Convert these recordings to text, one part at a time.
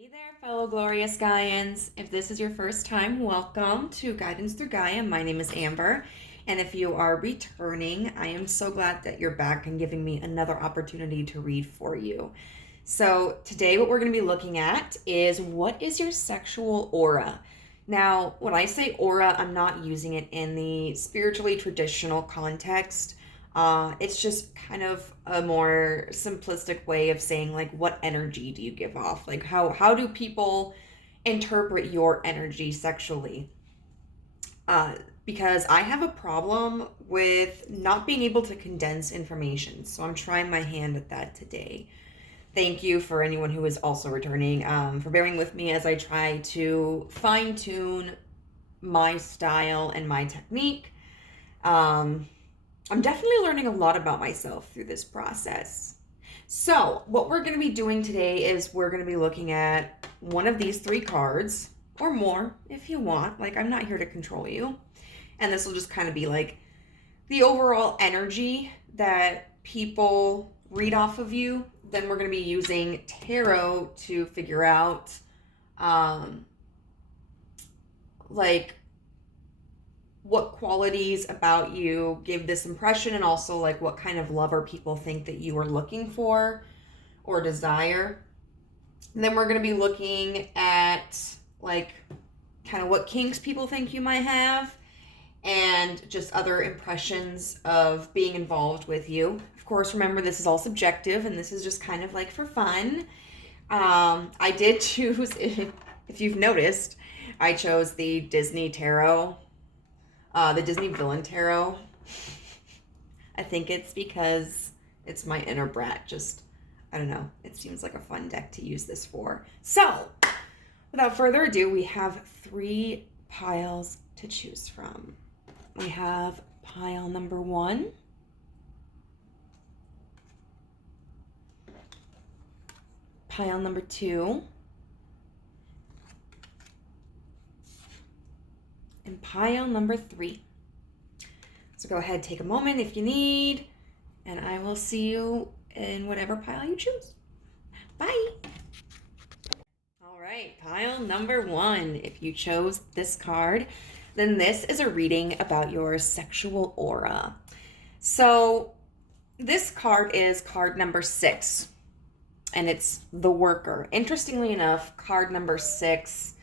Hey there, fellow glorious Gaians. If this is your first time, welcome to Guidance Through Gaia. My name is Amber, and if you are returning, I am so glad that you're back and giving me another opportunity to read for you. So today what we're going to be looking at is, what is your sexual aura? Now, when I say aura, I'm not using it in the spiritually traditional context. It's just kind of a more simplistic way of saying, like, what energy do you give off? Like, how do people interpret your energy sexually? Uh, because I have a problem with not being able to condense information, so I'm trying my hand at that today. Thank you for anyone who is also returning, for bearing with me as I try to fine tune my style and my technique. I'm definitely learning a lot about myself through this process. So, what we're going to be doing today is we're going to be looking at one of these three cards, or more if you want. Like, I'm not here to control you. And this will just kind of be like the overall energy that people read off of you. Then we're going to be using tarot to figure out, like, what qualities about you give this impression, and also like what kind of lover people think that you are looking for or desire. And then we're going to be looking at like kind of what kinks people think you might have, and just other impressions of being involved with you. Of course, remember, this is all subjective, and this is just kind of like for fun. I did choose, if you've noticed, I chose the Disney tarot, the Disney Villain Tarot. I think it's because it's my inner brat. Just, I don't know. It seems like a fun deck to use this for. So, without further ado, we have three piles to choose from. We have pile number 1, pile number 2, and pile number 3. So go ahead, take a moment if you need, and I will see you in whatever pile you choose. Bye. All right, pile number 1. If you chose this card, then this is a reading about your sexual aura. So this card is card number 6, and it's the Worker. Interestingly enough, card number 6,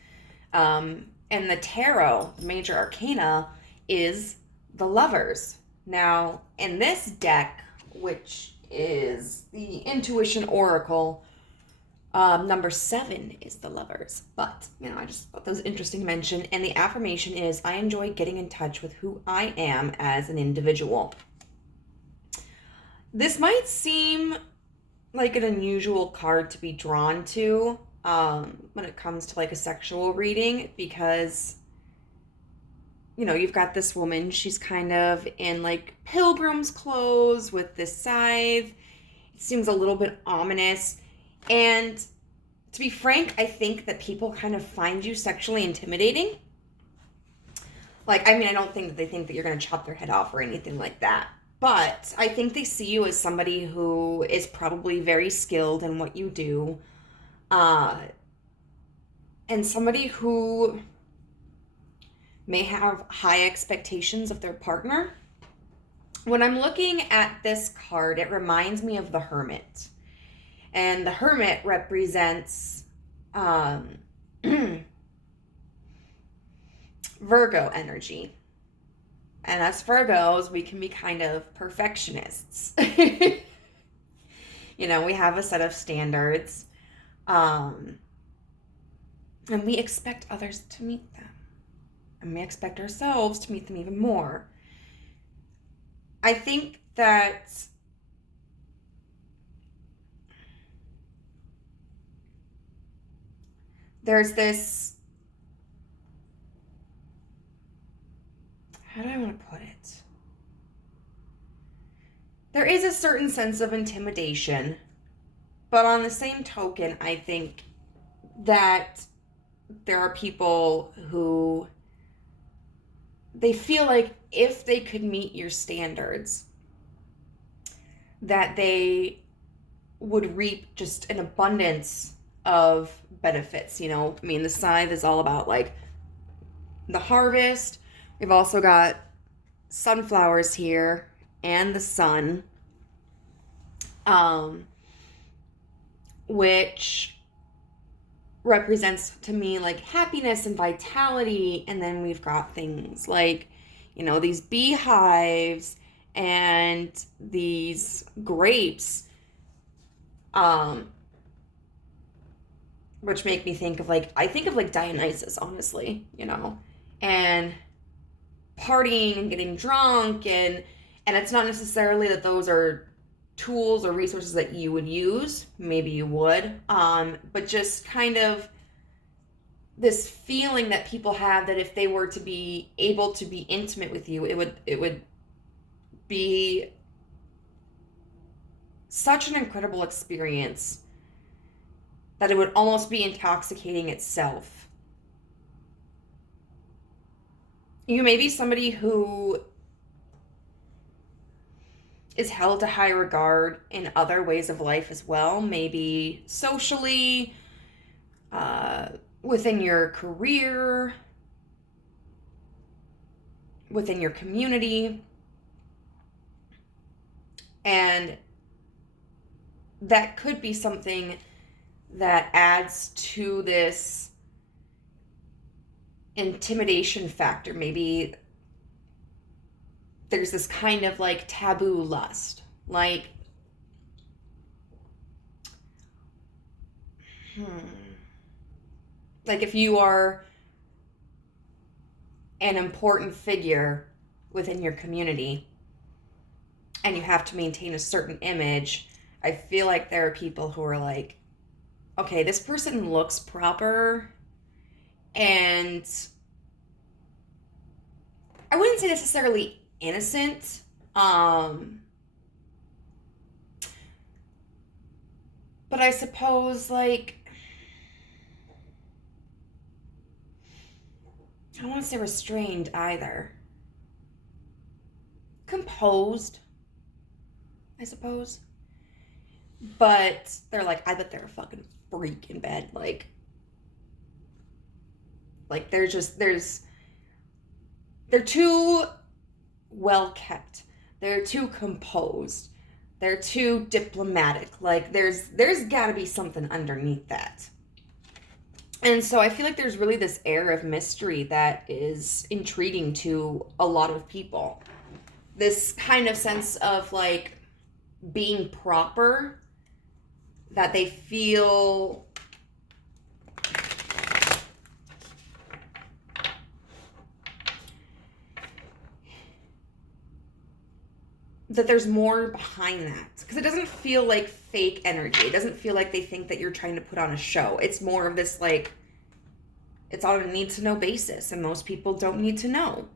and the tarot, major arcana, is the Lovers. Now, in this deck, which is the Intuition Oracle, number 7 is the Lovers. But, I just thought that was interesting to mention. And the affirmation is, I enjoy getting in touch with who I am as an individual. This might seem like an unusual card to be drawn to, when it comes to like a sexual reading, because you've got this woman, she's kind of in like pilgrim's clothes with this scythe. It seems a little bit ominous, and to be frank, I think that people kind of find you sexually intimidating. Like, I don't think that they think that you're going to chop their head off or anything like that, but I think they see you as somebody who is probably very skilled in what you do, and somebody who may have high expectations of their partner. When I'm looking at this card, it reminds me of the Hermit. And the Hermit represents Virgo energy. And as Virgos, we can be kind of perfectionists. We have a set of standards. And we expect others to meet them. And we expect ourselves to meet them even more. I think that there's this, how do I want to put it? There is a certain sense of intimidation, but on the same token, I think that there are people who, they feel like if they could meet your standards, that they would reap just an abundance of benefits, you know. I mean, the scythe is all about like the harvest. We've also got sunflowers here and the sun, which represents to me like happiness and vitality. And then we've got things like, you know, these beehives and these grapes, which make me think of like, I think of like Dionysus, honestly, you know, and partying and getting drunk, and it's not necessarily that those are tools or resources that you would use. Maybe you would, but just kind of this feeling that people have that if they were to be able to be intimate with you, it would be such an incredible experience that it would almost be intoxicating itself. You may be somebody who is held to high regard in other ways of life as well, maybe socially, within your career, within your community. And that could be something that adds to this intimidation factor. Maybe there's this kind of like taboo lust, like like if you are an important figure within your community and you have to maintain a certain image, I feel like there are people who are like, okay, this person looks proper, and I wouldn't say necessarily innocent, but I suppose like, I don't want to say restrained either. Composed, I suppose. But they're like, I bet they're a fucking freak in bed. Like they're too well kept. They're too composed. They're too diplomatic. Like there's gotta be something underneath that. And so I feel like there's really this air of mystery that is intriguing to a lot of people. This kind of sense of like being proper, that they feel that there's more behind that, because it doesn't feel like fake energy. It doesn't feel like they think that you're trying to put on a show. It's more of this like, it's on a need to know basis, and most people don't need to know.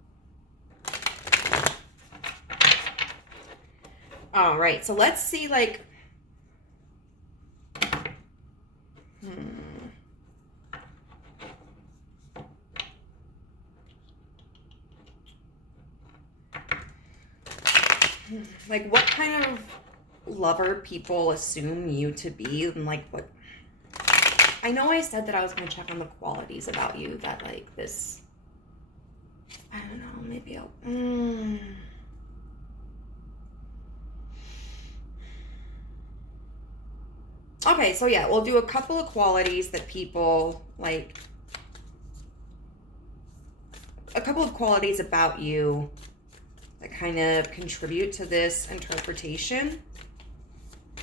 All right, so let's see like like what kind of lover people assume you to be, and like what, I know I said that I was going to check on the qualities about you that like this, I don't know, maybe I'll okay, so yeah, we'll do a couple of qualities that people like, a couple of qualities about you that kind of contribute to this interpretation.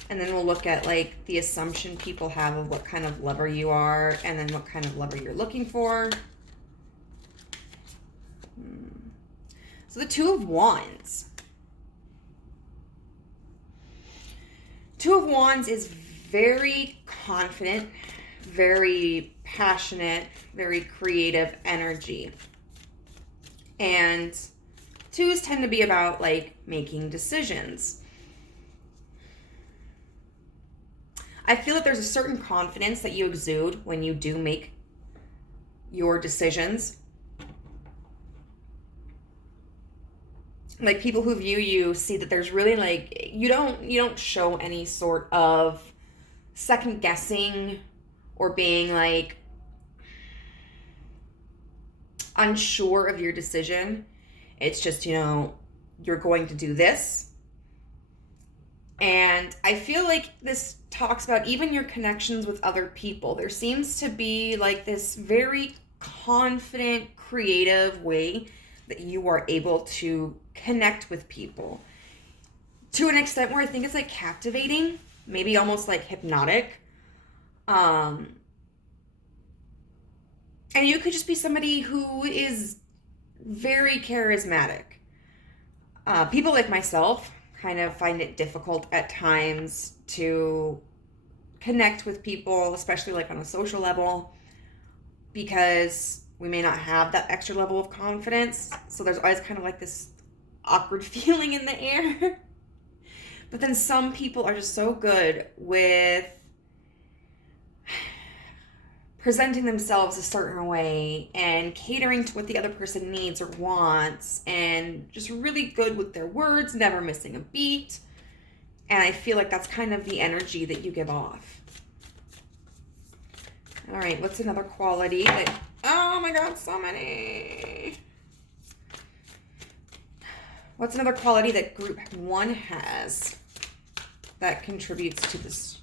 And then we'll look at like the assumption people have of what kind of lover you are, and then what kind of lover you're looking for. So the Two of Wands. Two of Wands is very confident, very passionate, very creative energy. And twos tend to be about like making decisions. I feel that there's a certain confidence that you exude when you do make your decisions. Like people who view you see that there's really like, you don't show any sort of second guessing or being like unsure of your decision. It's just, you're going to do this. And I feel like this talks about even your connections with other people. There seems to be like this very confident, creative way that you are able to connect with people to an extent where I think it's like captivating, maybe almost like hypnotic. And you could just be somebody who is very charismatic. People like myself kind of find it difficult at times to connect with people, especially like on a social level, because we may not have that extra level of confidence. So there's always kind of like this awkward feeling in the air. But then some people are just so good with presenting themselves a certain way and catering to what the other person needs or wants, and just really good with their words, never missing a beat. And I feel like that's kind of the energy that you give off. All right, what's another quality that, oh my God, so many. What's another quality that group 1 has that contributes to this?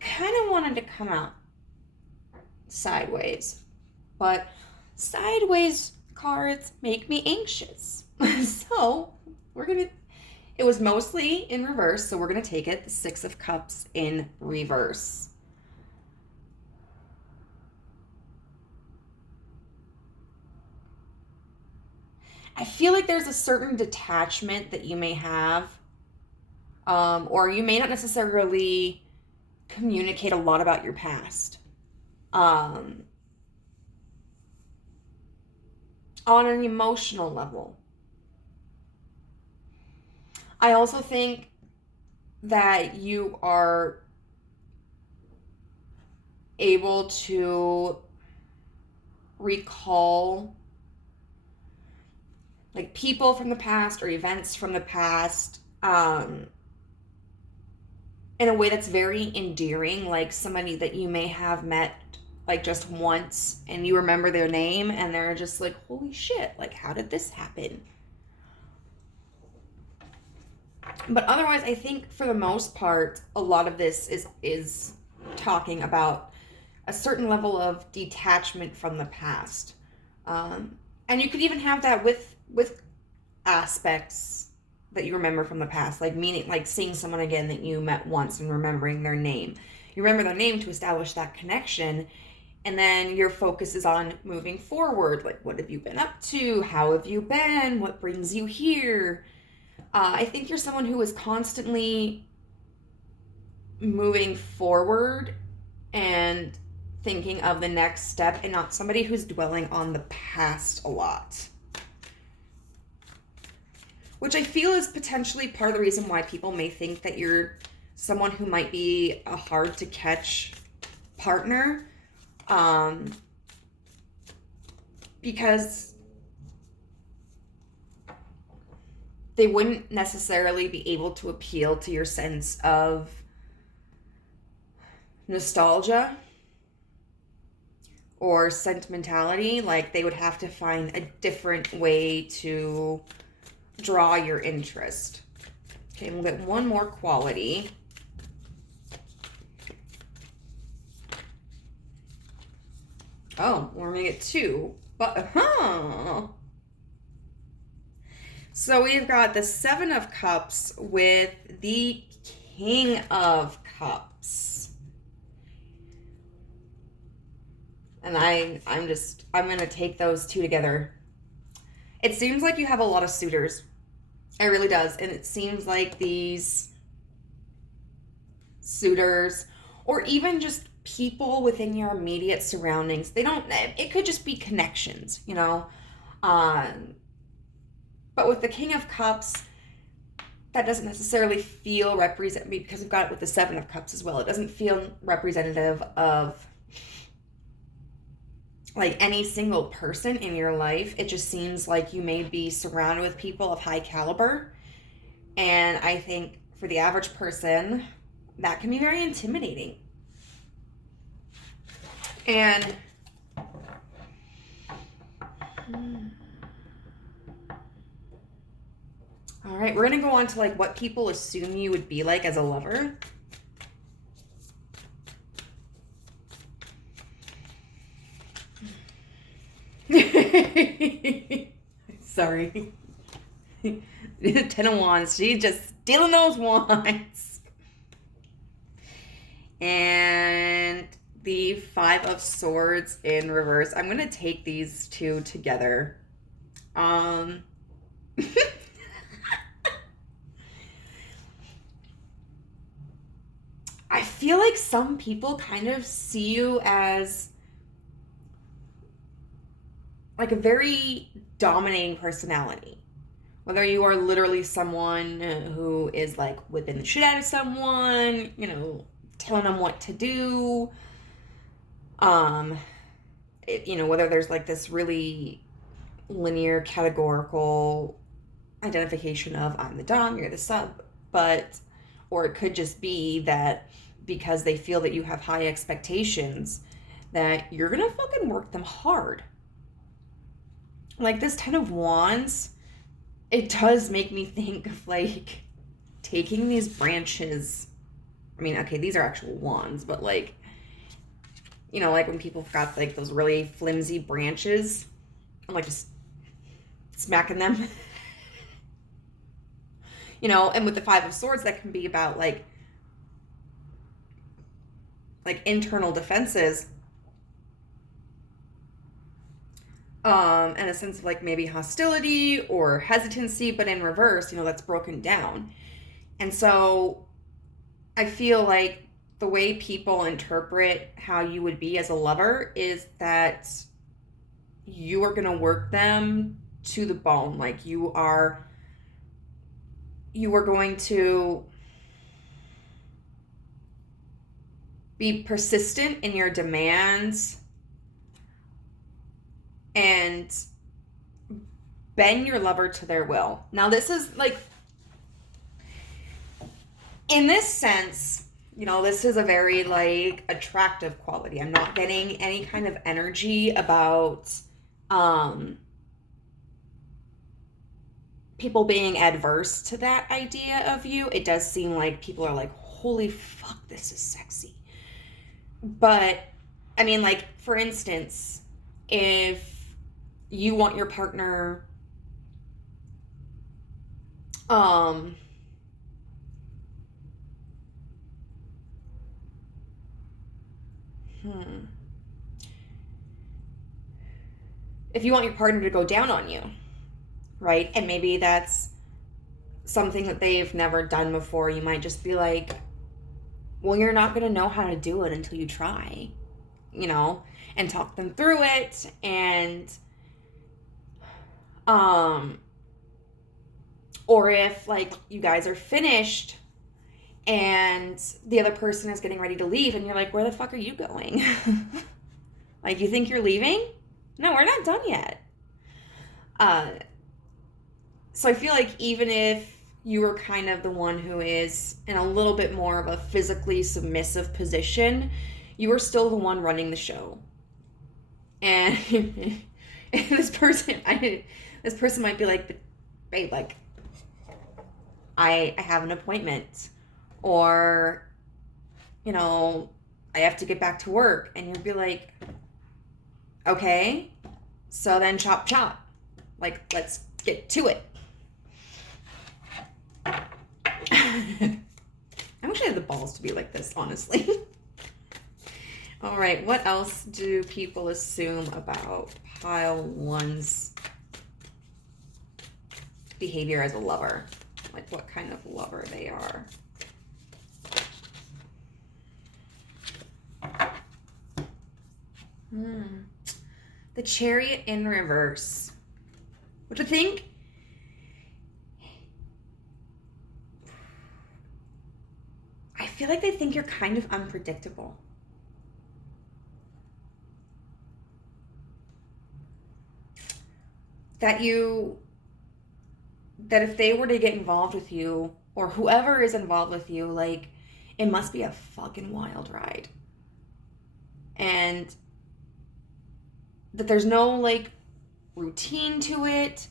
Kind of wanted to come out sideways, but sideways cards make me anxious. So it was mostly in reverse, so we're going to take it, the 6 of Cups in reverse. I feel like there's a certain detachment that you may have, or you may not necessarily communicate a lot about your past. On an emotional level. I also think that you are able to recall like people from the past or events from the past in a way that's very endearing, like somebody that you may have met like just once and you remember their name and they're just like, holy shit, like how did this happen? But otherwise, I think for the most part, a lot of this is talking about a certain level of detachment from the past. And you could even have that with aspects that you remember from the past, like meaning like seeing someone again that you met once and remembering their name. You remember their name to establish that connection, and then your focus is on moving forward. Like, what have you been up to? How have you been? What brings you here? I think you're someone who is constantly moving forward and thinking of the next step, and not somebody who's dwelling on the past a lot. Which I feel is potentially part of the reason why people may think that you're someone who might be a hard to catch partner. Because they wouldn't necessarily be able to appeal to your sense of nostalgia or sentimentality. Like, they would have to find a different way to draw your interest. Okay, we'll get one more quality. Oh, we're gonna get 2. But, So we've got the 7 of Cups with the King of Cups. And I'm going to take those 2 together. It seems like you have a lot of suitors. It really does. And it seems like these suitors, or even just people within your immediate surroundings, it could just be connections, But with the King of Cups, that doesn't necessarily feel representative, because we've got it with the 7 of Cups as well. It doesn't feel representative of like any single person in your life. It just seems like you may be surrounded with people of high caliber. And I think for the average person, that can be very intimidating. And all right, we're going to go on to like what people assume you would be like as a lover. Sorry. 10 of Wands. She's just stealing those wands. And the 5 of Swords in reverse. I'm going to take these two together. I feel like some people kind of see you as like a very dominating personality. Whether you are literally someone who is like whipping the shit out of someone, you know, telling them what to do. You know, whether there's like this really linear categorical identification of I'm the dom, you're the sub, or it could just be that because they feel that you have high expectations that you're gonna fucking work them hard. Like this 10 of Wands, it does make me think of like taking these branches. I mean, okay, these are actual wands, but like, you know, like when people got like those really flimsy branches, I'm like just smacking them. You know, and with the 5 of Swords, that can be about like internal defenses. And a sense of like maybe hostility or hesitancy, but in reverse, you know, that's broken down. And so I feel like the way people interpret how you would be as a lover is that you are going to work them to the bone. Like you are going to be persistent in your demands and bend your lover to their will. Now, this is like, in this sense, you know, this is a very like attractive quality. I'm not getting any kind of energy about people being adverse to that idea of you. It does seem like people are like, holy fuck, this is sexy. But I mean, like, for instance, if you want your partner if you want your partner to go down on you, right? And maybe that's something that they've never done before. You might just be like, well, you're not going to know how to do it until you try, you know, and talk them through it. And, or if like you guys are finished and the other person is getting ready to leave and you're like, where the fuck are you going? Like, you think you're leaving? No, we're not done yet. So I feel like even if you were kind of the one who is in a little bit more of a physically submissive position, you are still the one running the show. And this person might be like, but babe, like, I have an appointment, or, you know, I have to get back to work. And you'll be like, okay, so then chop chop. Like, let's get to it. I wish I had the balls to be like this, honestly. All right, what else do people assume about pile 1's behavior as a lover? Like, what kind of lover they are. The Chariot in reverse. Which I think, I feel like they think you're kind of unpredictable. that if they were to get involved with you, or whoever is involved with you, like, it must be a fucking wild ride. And that there's no, like, routine to it.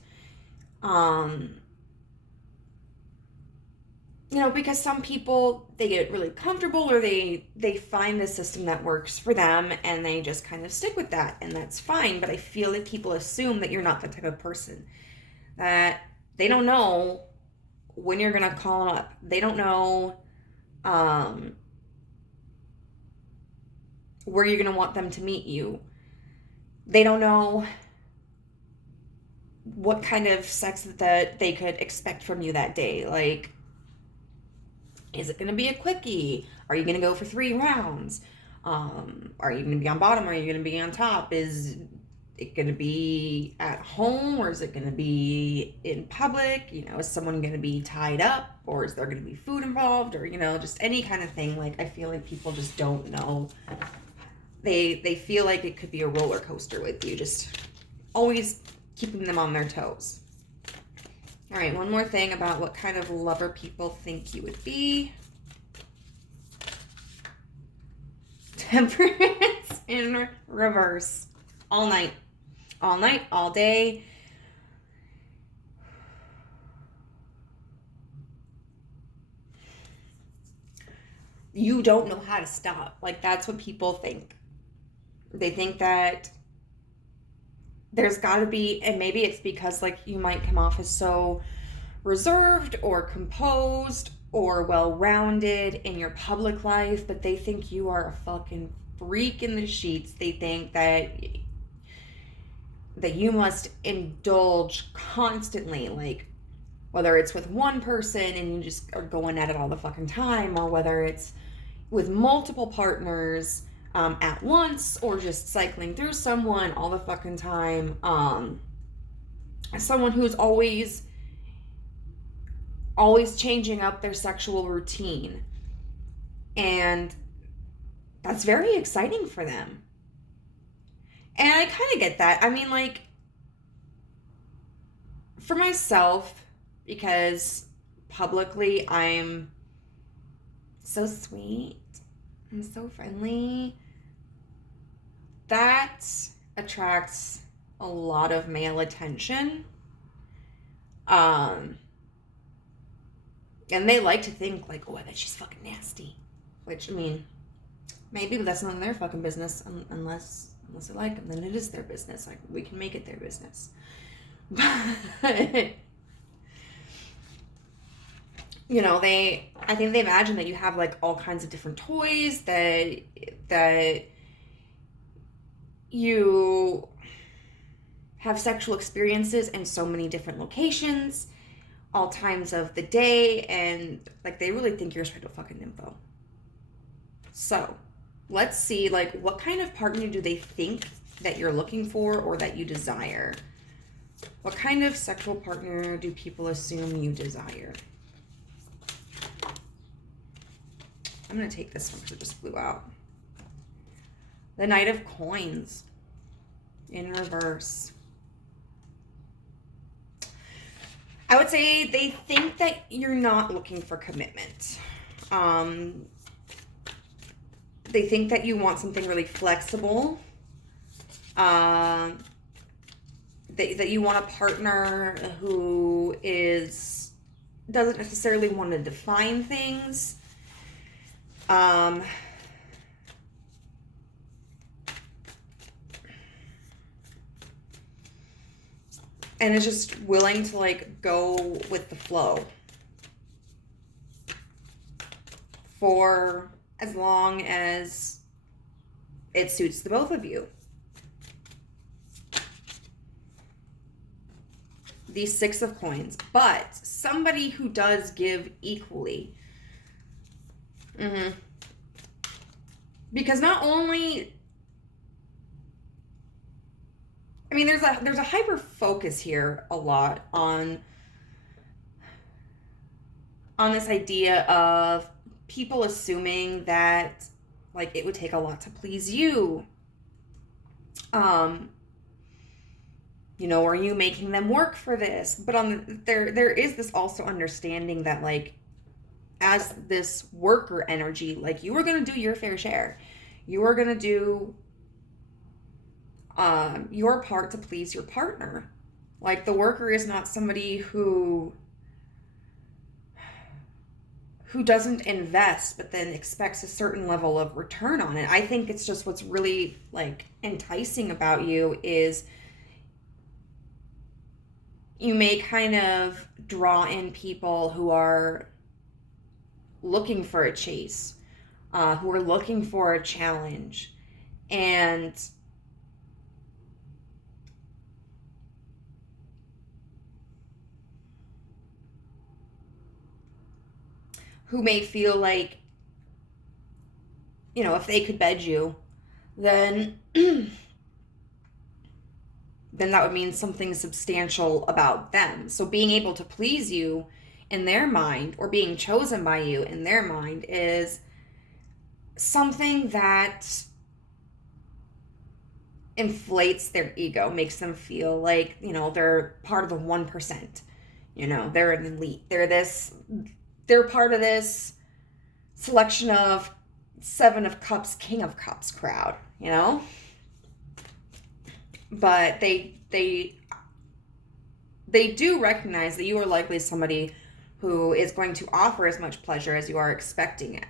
Because some people, they get really comfortable, or they find the system that works for them, and they just kind of stick with that, and that's fine. But I feel like people assume that you're not the type of person, that they don't know when you're gonna call them up. They don't know where you're gonna want them to meet you. They don't know what kind of sex that they could expect from you that day. Like, is it going to be a quickie? Are you going to go for 3 rounds? Are you going to be on bottom? Are you going to be on top? Is it going to be at home, or is it going to be in public? Is someone going to be tied up, or is there going to be food involved, or, just any kind of thing. Like, I feel like people just don't know. They feel like it could be a roller coaster with you, just always keeping them on their toes. All right, one more thing about what kind of lover people think you would be. Temperance in reverse. All night, all day. You don't know how to stop. Like, that's what people think. They think that there's got to be, and maybe it's because, like, you might come off as so reserved or composed or well-rounded in your public life, but they think you are a fucking freak in the sheets. They think that you must indulge constantly, like, whether it's with one person and you just are going at it all the fucking time, or whether it's with multiple partners at once, or just cycling through someone all the fucking time. Someone who's always changing up their sexual routine. And that's very exciting for them. And I kind of get that. I mean, like, for myself, because publicly I'm so sweet and so friendly, that attracts a lot of male attention. And they like to think, like, oh, I bet she's fucking nasty. Which, I mean, maybe, but that's none of their fucking business, unless they like them. Then it is their business. Like, we can make it their business. But, I think they imagine that you have, like, all kinds of different toys, that you have sexual experiences in so many different locations, all times of the day, and, like, they really think you're straight up fucking nympho. So, let's see, like, what kind of partner do they think that you're looking for, or that you desire? What kind of sexual partner do people assume you desire? I'm going to take this one because it just flew out. The Knight of Coins in reverse. I would say they think that you're not looking for commitment. They think that you want something really flexible. That you want a partner who doesn't necessarily want to define things. And is just willing to, like, go with the flow for as long as it suits the both of you. The Six of Coins, but somebody who does give equally. Because not only, I mean, there's a hyper focus here a lot on this idea of people assuming that, like, it would take a lot to please you. You know, are you making them work for this? But there is this also understanding that, like, as this worker energy, like, you are going to do your fair share. You are going to do your part to please your partner. Like, the worker is not somebody who doesn't invest but then expects a certain level of return on it. I think it's just what's really, like, enticing about you is you may kind of draw in people who are looking for a chase, who are looking for a challenge, and who may feel like, you know, if they could bed you, then then that would mean something substantial about them. So being able to please you in their mind, or being chosen by you in their mind, is something that inflates their ego, makes them feel like, you know, they're part of the 1%. You know, they're an elite. They're part of this selection of 7 of Cups, King of Cups crowd, you know? But they do recognize that you are likely somebody who is going to offer as much pleasure as you are expecting it.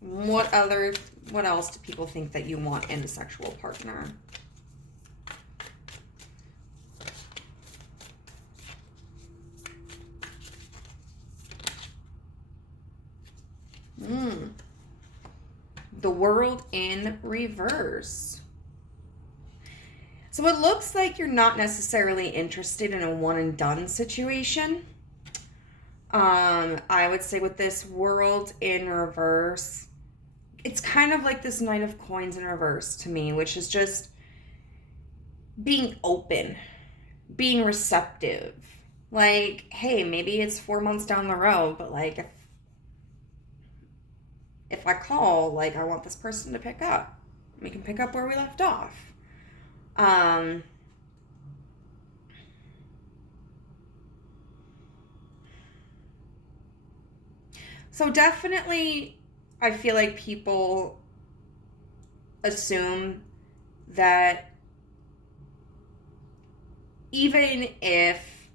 What else do people think that you want in a sexual partner? The World in reverse. So it looks like you're not necessarily interested in a one and done situation. I would say with this World in reverse, it's kind of like this Knight of Coins in reverse to me, which is just being open, being receptive. Like, hey, maybe it's 4 months down the road, but, like, if I call, like, I want this person to pick up. We can pick up where we left off. So definitely, I feel like people assume that even if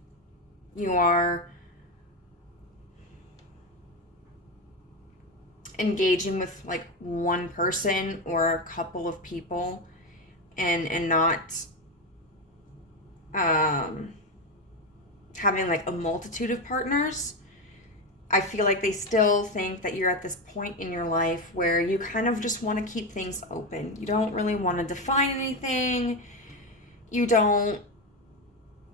you are engaging with, like, one person or a couple of people and not having, like, a multitude of partners, I feel like they still think that you're at this point in your life where you kind of just want to keep things open. You don't really want to define anything. You don't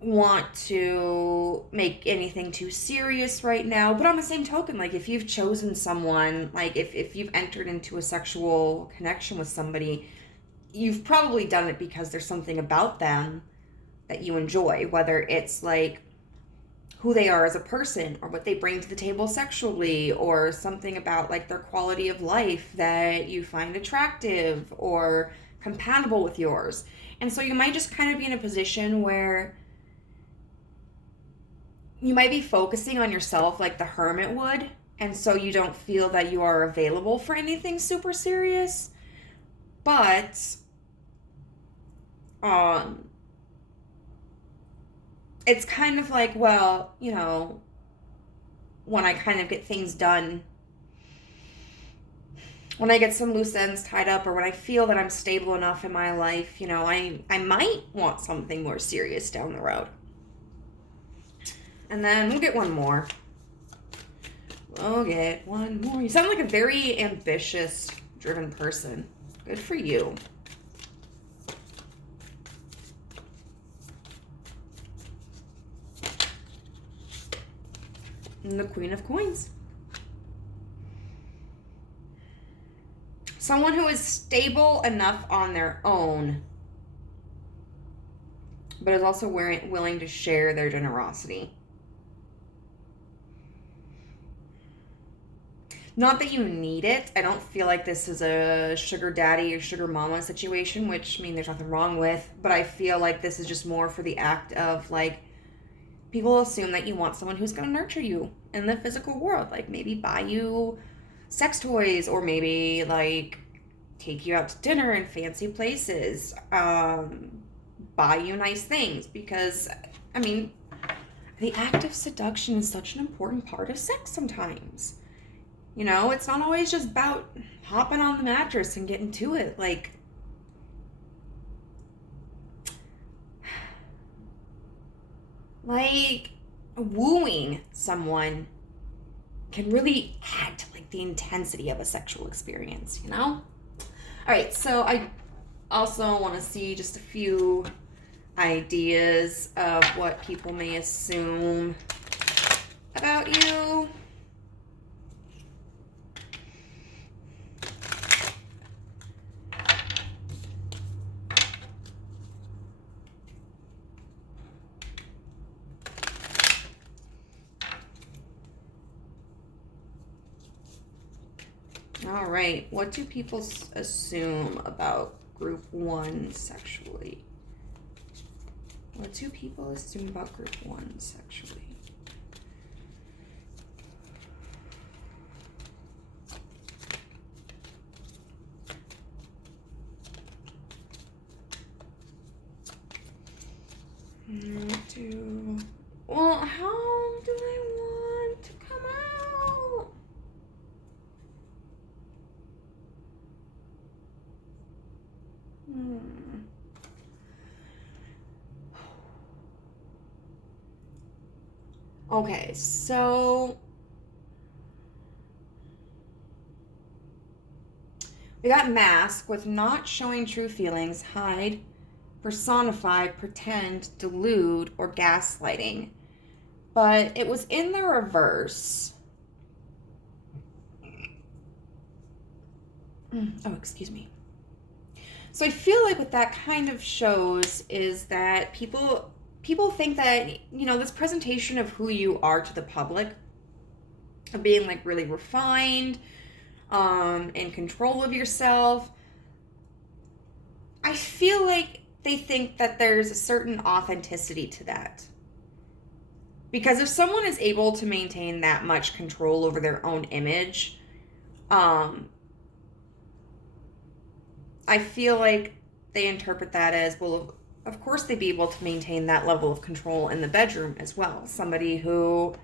want to make anything too serious right now. But on the same token, like, if you've chosen someone, like, if you've entered into a sexual connection with somebody, you've probably done it because there's something about them that you enjoy, whether it's, like, who they are as a person, or what they bring to the table sexually, or something about, like, their quality of life that you find attractive or compatible with yours. And so you might just kind of be in a position where you might be focusing on yourself like the hermit would, and so you don't feel that you are available for anything super serious. But it's kind of like, well, you know, when I kind of get things done, when I get some loose ends tied up, or when I feel that I'm stable enough in my life, you know, I might want something more serious down the road. And then we'll get one more. We'll get one more. You sound like a very ambitious, driven person. Good for you. And the Queen of Coins. Someone who is stable enough on their own, but is also willing to share their generosity. Not that you need it. I don't feel like this is a sugar daddy or sugar mama situation, which, I mean, there's nothing wrong with, but I feel like this is just more for the act of, like, people assume that you want someone who's going to nurture you in the physical world. Like, maybe buy you sex toys, or maybe, like, take you out to dinner in fancy places, buy you nice things, because, I mean, the act of seduction is such an important part of sex sometimes. You know, it's not always just about hopping on the mattress and getting to it. Like wooing someone can really add to like the intensity of a sexual experience, you know? All right, so I also want to see just a few ideas of what people may assume about you. All right, what do people assume about group 1 sexually? What do people assume about group 1 sexually? Well, how do I want to come out? Okay, so we got mask with not showing true feelings, hide, personify, pretend, delude, or gaslighting. But it was in the reverse. Oh, excuse me. So I feel like what that kind of shows is that people think that, you know, this presentation of who you are to the public, of being like really refined, in control of yourself, I feel like they think that there's a certain authenticity to that. Because if someone is able to maintain that much control over their own image, I feel like they interpret that as, well, of course they'd be able to maintain that level of control in the bedroom as well. Somebody who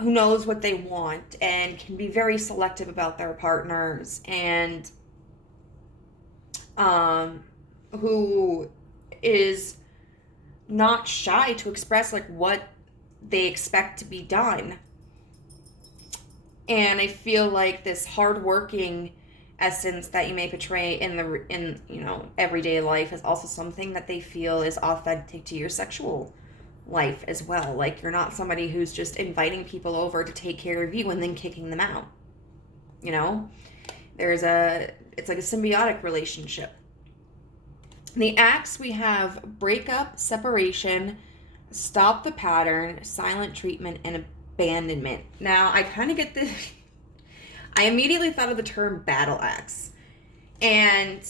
knows what they want and can be very selective about their partners, and who is not shy to express like what they expect to be done. And I feel like this hardworking essence that you may portray in you know, everyday life is also something that they feel is authentic to your sexual life as well. Like, you're not somebody who's just inviting people over to take care of you and then kicking them out. You know, it's like a symbiotic relationship. The acts, we have breakup, separation, stop the pattern, silent treatment, and abandonment. Now, I kind of get this. I immediately thought of the term battle axe. And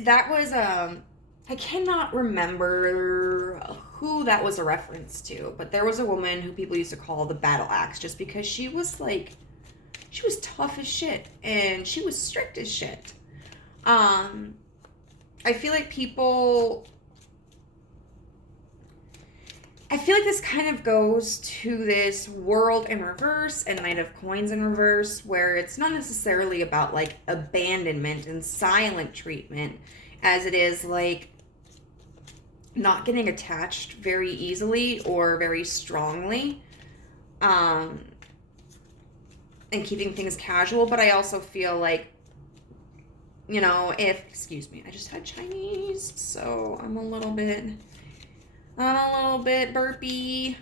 that was, I cannot remember who that was a reference to, but there was a woman who people used to call the battle axe just because she was tough as shit and she was strict as shit. I feel like this kind of goes to this world in reverse and Knight of Coins in reverse, where it's not necessarily about like abandonment and silent treatment as it is like not getting attached very easily or very strongly, and keeping things casual. But I also feel like, you know, excuse me, I just had Chinese, so I'm a little bit burpy.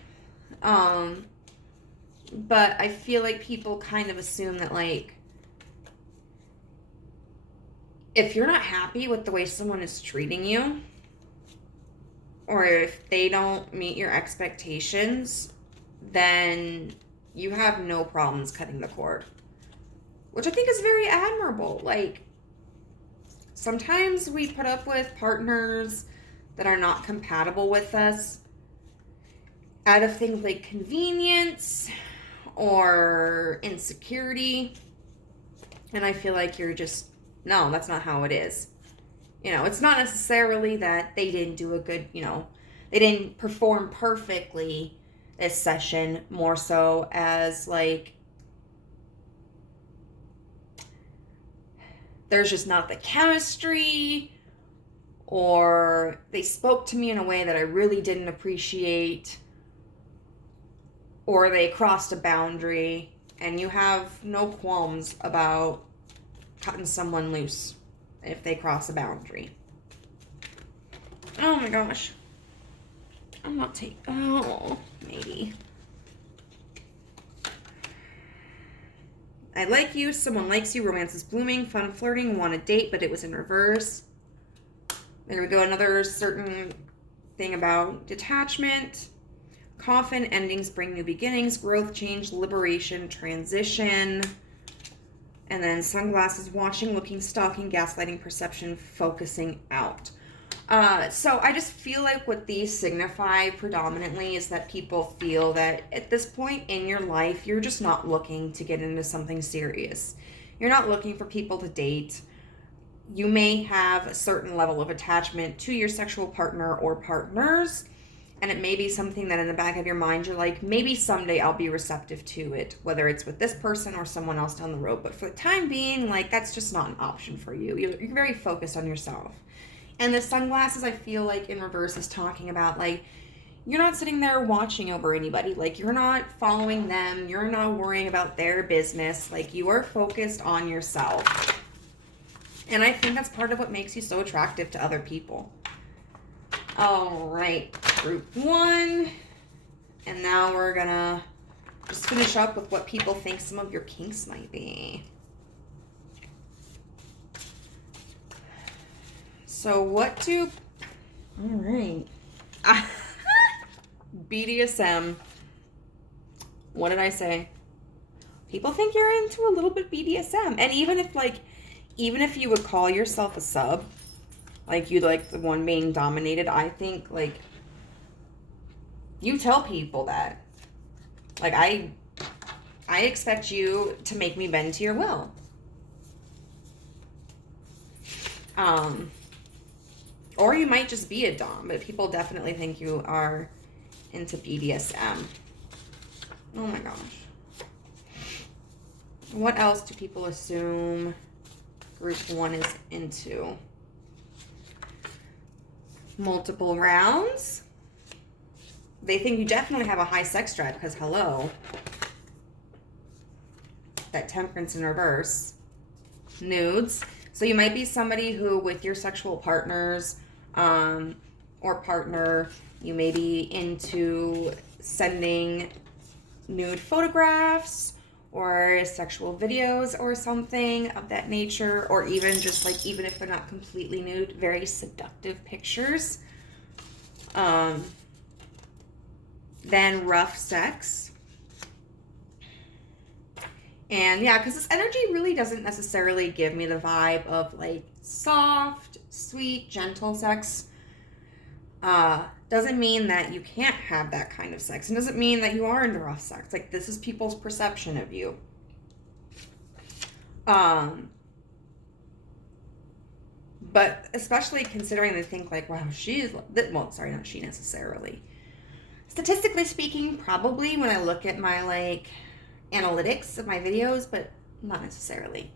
But I feel like people kind of assume that, like, if you're not happy with the way someone is treating you, or if they don't meet your expectations, then you have no problems cutting the cord, which I think is very admirable. Like, sometimes we put up with partners that are not compatible with us out of things like convenience or insecurity. And I feel like you're just, no, that's not how it is. You know, it's not necessarily that they didn't do a good, you know, they didn't perform perfectly this session, more so as like, there's just not the chemistry, or they spoke to me in a way that I really didn't appreciate, or they crossed a boundary, and you have no qualms about cutting someone loose if they cross a boundary. Oh my gosh. I'm not taking, oh, maybe. I like you, someone likes you, romance is blooming, fun flirting, want a date, but it was in reverse. There we go, another certain thing about detachment. Coffin, endings bring new beginnings, growth, change, liberation, transition. And then sunglasses, watching, looking, stalking, gaslighting, perception, focusing out. So I just feel like what these signify predominantly is that people feel that at this point in your life, you're just not looking to get into something serious. You're not looking for people to date. You may have a certain level of attachment to your sexual partner or partners, and it may be something that in the back of your mind, you're like, maybe someday I'll be receptive to it, whether it's with this person or someone else down the road. But for the time being, like, that's just not an option for you. You're very focused on yourself. And the sunglasses, I feel like in reverse is talking about, like, you're not sitting there watching over anybody. Like, you're not following them. You're not worrying about their business. Like, you are focused on yourself. And I think that's part of what makes you so attractive to other people. All right, group 1. And now we're gonna just finish up with what people think some of your kinks might be. So what do, all right, BDSM, what did I say? People think you're into a little bit BDSM. And even if you would call yourself a sub, like you like the one being dominated, I think, like, you tell people that. Like, I expect you to make me bend to your will. Or you might just be a dom, but people definitely think you are into BDSM. Oh my gosh. What else do people assume group 1 is into? Multiple rounds. They think you definitely have a high sex drive because, hello, that temperance in reverse. Nudes. So you might be somebody who, with your sexual partners or partner, you may be into sending nude photographs or sexual videos or something of that nature, or even just like, even if they're not completely nude, very seductive pictures. Then rough sex. And yeah, because this energy really doesn't necessarily give me the vibe of like soft, sweet, gentle sex. Doesn't mean that you can't have that kind of sex. And doesn't mean that you are into rough sex. Like, this is people's perception of you. But especially considering they think like, wow, well, sorry, not she necessarily. Statistically speaking, probably when I look at my like analytics of my videos, but not necessarily.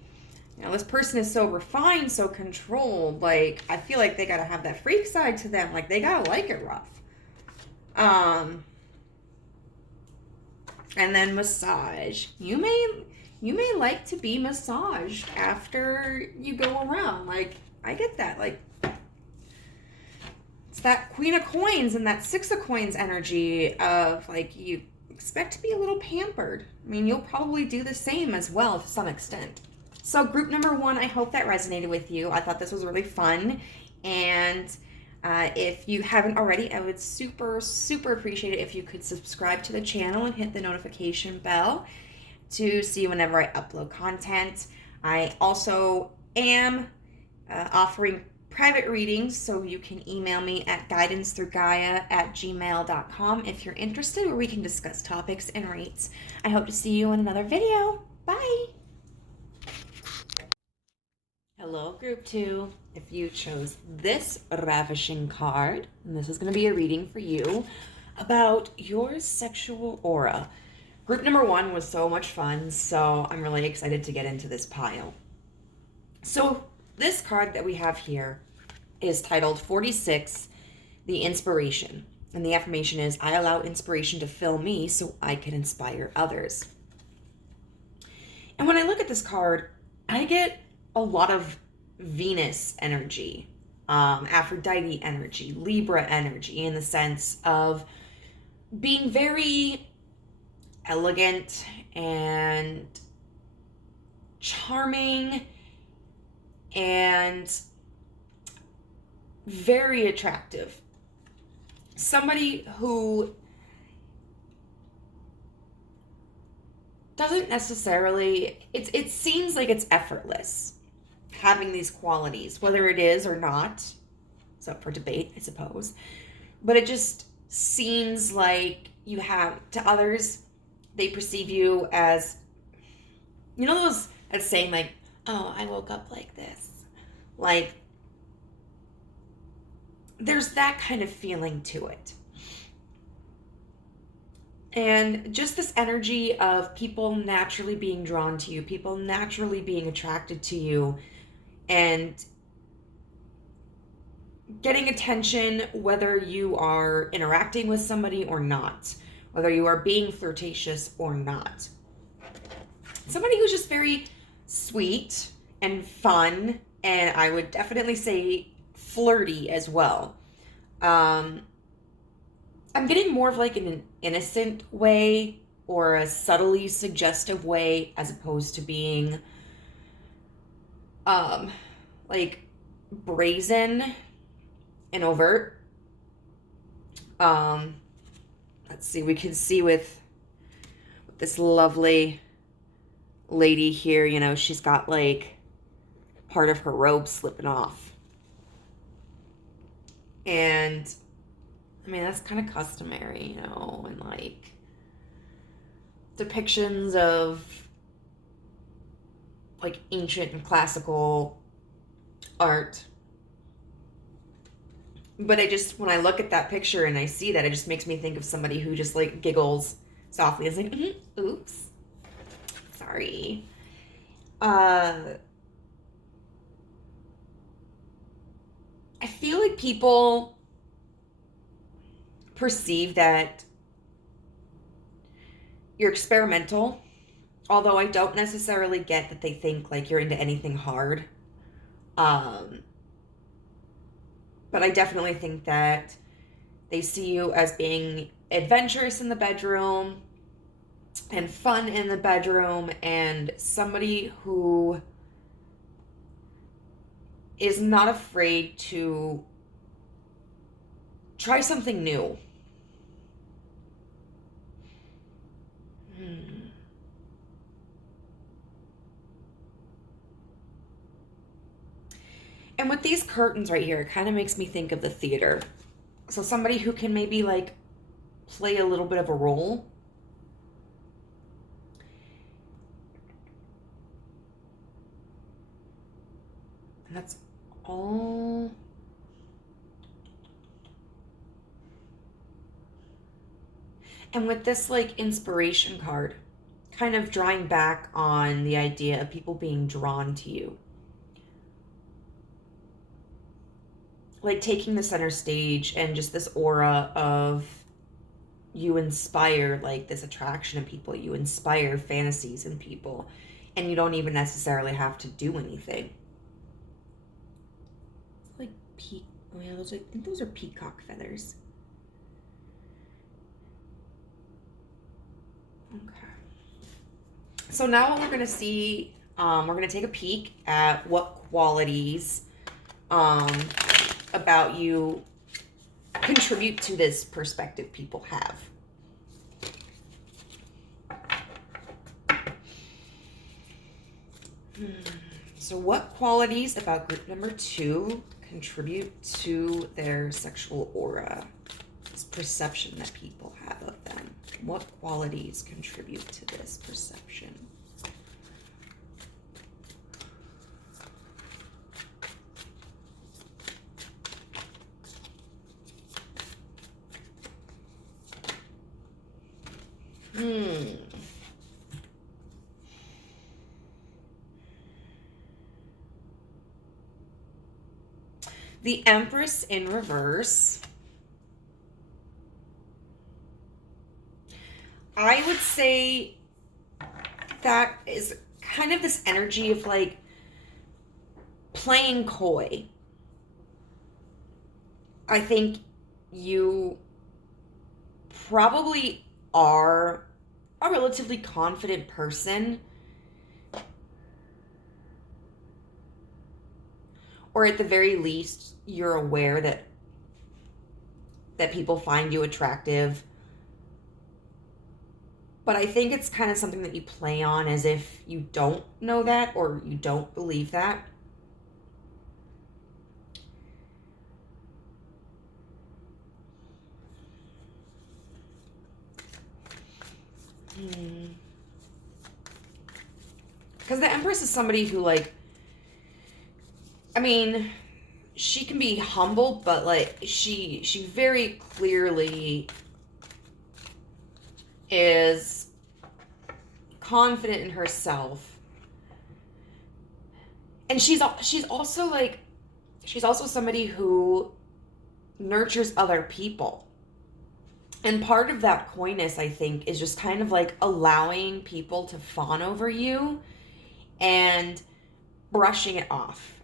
You know, this person is so refined, so controlled. Like, I feel like they gotta have that freak side to them. Like, they gotta like it rough. And then massage. You may like to be massaged after you go around. Like, I get that. Like, it's that Queen of Coins and that Six of Coins energy of like, you expect to be a little pampered. I mean, you'll probably do the same as well to some extent. So group number 1, I hope that resonated with you. I thought this was really fun. And If you haven't already, I would super, super appreciate it if you could subscribe to the channel and hit the notification bell to see whenever I upload content. I also am offering private readings, so you can email me at guidancethroughgaia@gmail.com if you're interested, where we can discuss topics and rates. I hope to see you in another video. Bye! Hello, Group 2. If you chose this ravishing card, and this is going to be a reading for you about your sexual aura. Group number 1 was so much fun, so I'm really excited to get into this pile. So this card that we have here is titled 46, The Inspiration. And the affirmation is, I allow inspiration to fill me so I can inspire others. And when I look at this card, I get a lot of Venus energy, Aphrodite energy, Libra energy, in the sense of being very elegant and charming and very attractive. Somebody who doesn't necessarily, it seems like it's effortless having these qualities. Whether it is or not, it's up for debate, I suppose. But it just seems like you have, to others, they perceive you as, you know, those, that saying like, oh, I woke up like this. Like, there's that kind of feeling to it. And just this energy of people naturally being drawn to you, people naturally being attracted to you, and getting attention whether you are interacting with somebody or not, whether you are being flirtatious or not. Somebody who's just very sweet and fun, and I would definitely say flirty as well. I'm getting more of like an innocent way or a subtly suggestive way, as opposed to being like brazen and overt. Let's see, we can see with this lovely lady here, you know, she's got like part of her robe slipping off. And I mean, that's kind of customary, you know, and like depictions of like ancient and classical art. But I just, when I look at that picture and I see that, it just makes me think of somebody who just like giggles softly. It's like, oops, sorry. I feel like people perceive that you're experimental, although I don't necessarily get that they think like you're into anything hard. But I definitely think that they see you as being adventurous in the bedroom and fun in the bedroom, and somebody who is not afraid to try something new. And with these curtains right here, it kind of makes me think of the theater. So somebody who can maybe like play a little bit of a role. And that's all. And with this like inspiration card, kind of drawing back on the idea of people being drawn to you. Like taking the center stage and just this aura of you inspire like this attraction in people. You inspire fantasies in people. And you don't even necessarily have to do anything. Like oh yeah, I think those are peacock feathers. Okay. So now what we're going to see, we're going to take a peek at what qualities about you contribute to this perspective people have. So what qualities about group number 2 contribute to their sexual aura? This perception that people have of them. What qualities contribute to this perception? The Empress in reverse. I would say that is kind of this energy of like playing coy. I think you probably are a relatively confident person, or at the very least you're aware that people find you attractive. But I think it's kind of something that you play on as if you don't know that or you don't believe that. Because the Empress is somebody who, like, I mean, she can be humble, but like she very clearly is confident in herself. And she's also somebody who nurtures other people. And part of that coyness, I think, is just kind of like allowing people to fawn over you and brushing it off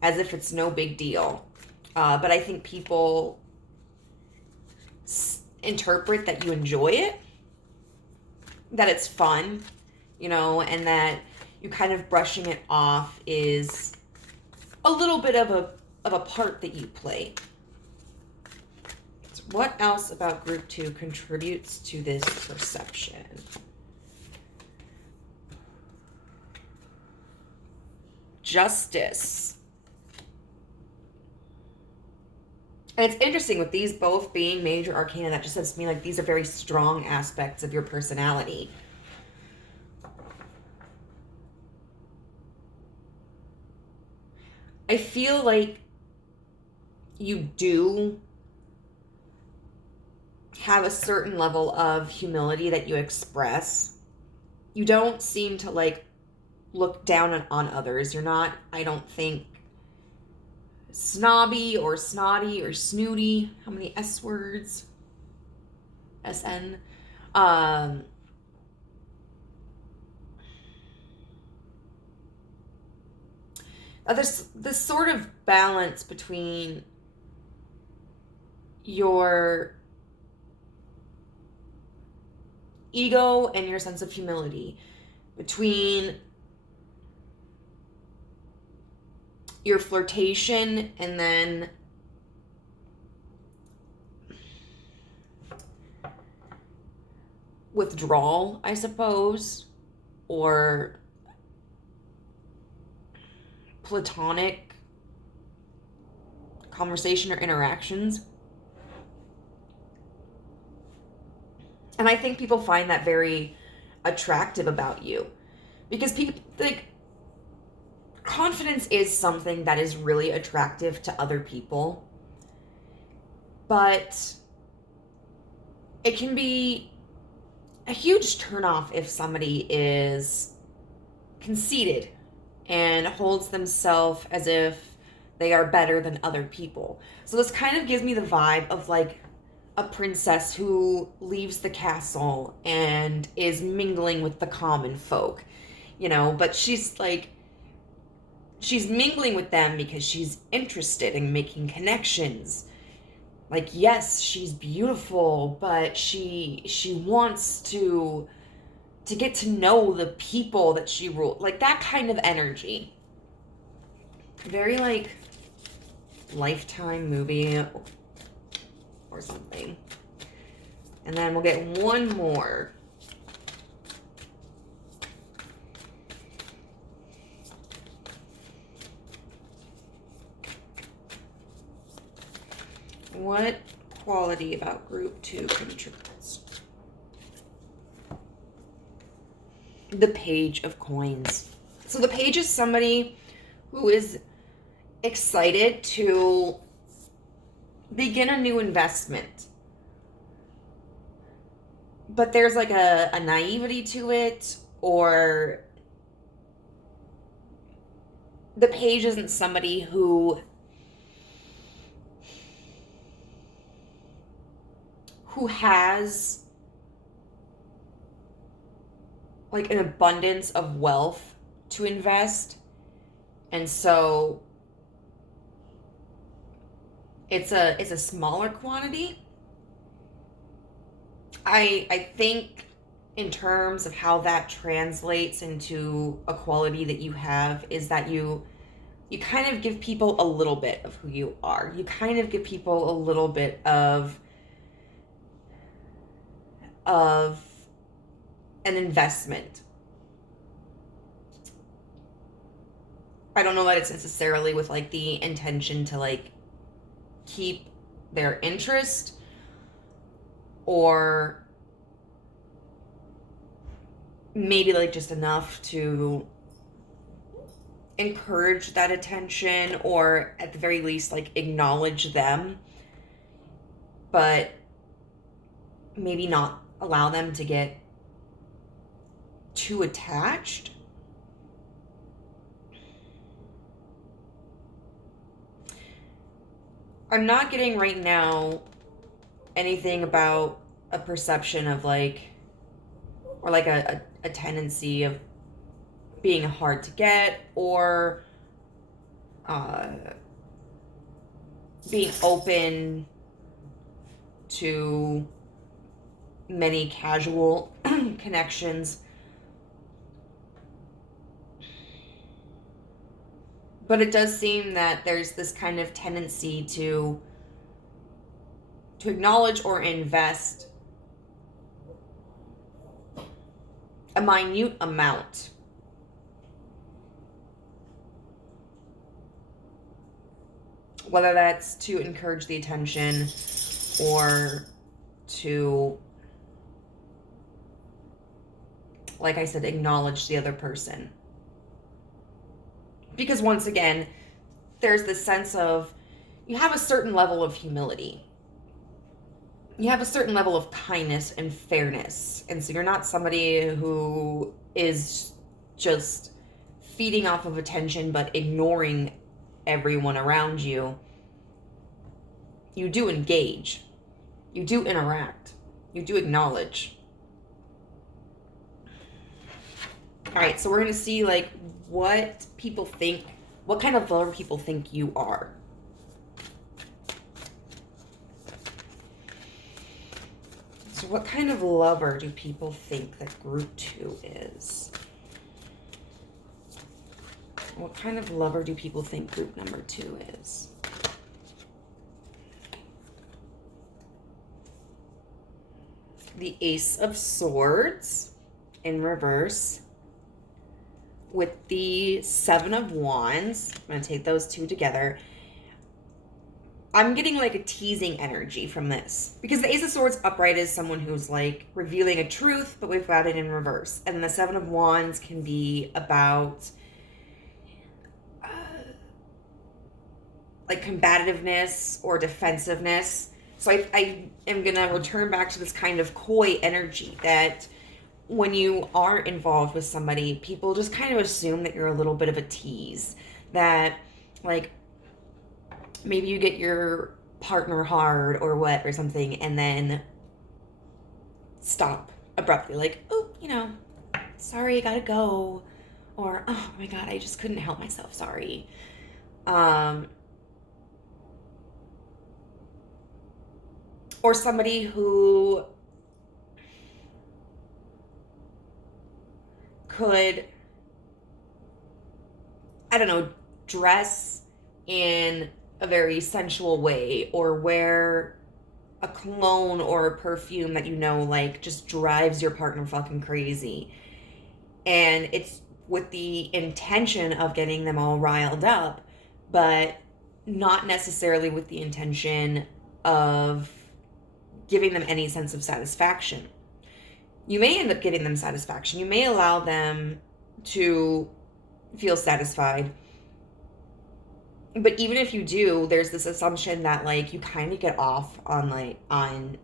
as if it's no big deal. But I think people interpret that you enjoy it, that it's fun, you know, and that you kind of brushing it off is a little bit of a part that you play. So what else about group 2 contributes to this perception? Justice. And it's interesting with these both being major arcana, that just says to me like these are very strong aspects of your personality. I feel like you do have a certain level of humility that you express. You don't seem to like look down on others. You're not, I don't think, snobby or snotty or snooty. How many S words? SN. There's this sort of balance between your ego and your sense of humility, between your flirtation and then withdrawal, I suppose, or platonic conversation or interactions. And I think people find that very attractive about you, because people think confidence is something that is really attractive to other people, but it can be a huge turnoff if somebody is conceited and holds themselves as if they are better than other people. So this kind of gives me the vibe of like a princess who leaves the castle and is mingling with the common folk, you know, but she's mingling with them because she's interested in making connections. Like, yes, she's beautiful, but she wants to get to know the people that she rules. Like that kind of energy. Very like Lifetime movie or or something. And then we'll get one more. What quality about group 2 contributes? The Page of Coins. So the Page is somebody who is excited to begin a new investment. But there's like a naivety to it, or the Page isn't somebody who has like an abundance of wealth to invest. And so it's a smaller quantity. I think in terms of how that translates into a quality that you have is that you kind of give people a little bit of who you are. You kind of give people a little bit of an investment. I don't know that it's necessarily with like the intention to like keep their interest, or maybe like just enough to encourage that attention, or at the very least like acknowledge them, but maybe not allow them to get too attached. I'm not getting right now anything about a perception of like, or like a tendency of being hard to get, or being open to many casual connections. But it does seem that there's this kind of tendency to acknowledge or invest a minute amount. Whether that's to encourage the attention or to, like I said, acknowledge the other person. Because once again, there's this sense of you have a certain level of humility. You have a certain level of kindness and fairness. And so you're not somebody who is just feeding off of attention but ignoring everyone around you. You do engage. You do interact. You do acknowledge. All right, so we're going to see like what people think, what kind of lover people think you are. So what kind of lover do people think that group 2 is? What kind of lover do people think group number 2 is? The Ace of Swords in reverse with the Seven of Wands. I'm going to take those two together. I'm getting like a teasing energy from this, because the Ace of Swords upright is someone who's like revealing a truth, but we've got it in reverse. And the Seven of Wands can be about like combativeness or defensiveness. So I am going to return back to this kind of coy energy that when you are involved with somebody, people just kind of assume that you're a little bit of a tease. That, like, maybe you get your partner hard or wet or something and then stop abruptly. Like, oh, you know, sorry, I gotta go. Or, oh my God, I just couldn't help myself, sorry. Or somebody who could, I don't know, dress in a very sensual way, or wear a cologne or a perfume that you know, like, just drives your partner fucking crazy. And it's with the intention of getting them all riled up, but not necessarily with the intention of giving them any sense of satisfaction. You may end up giving them satisfaction. You may allow them to feel satisfied. But even if you do, there's this assumption that, like, you kind of get off on, like, on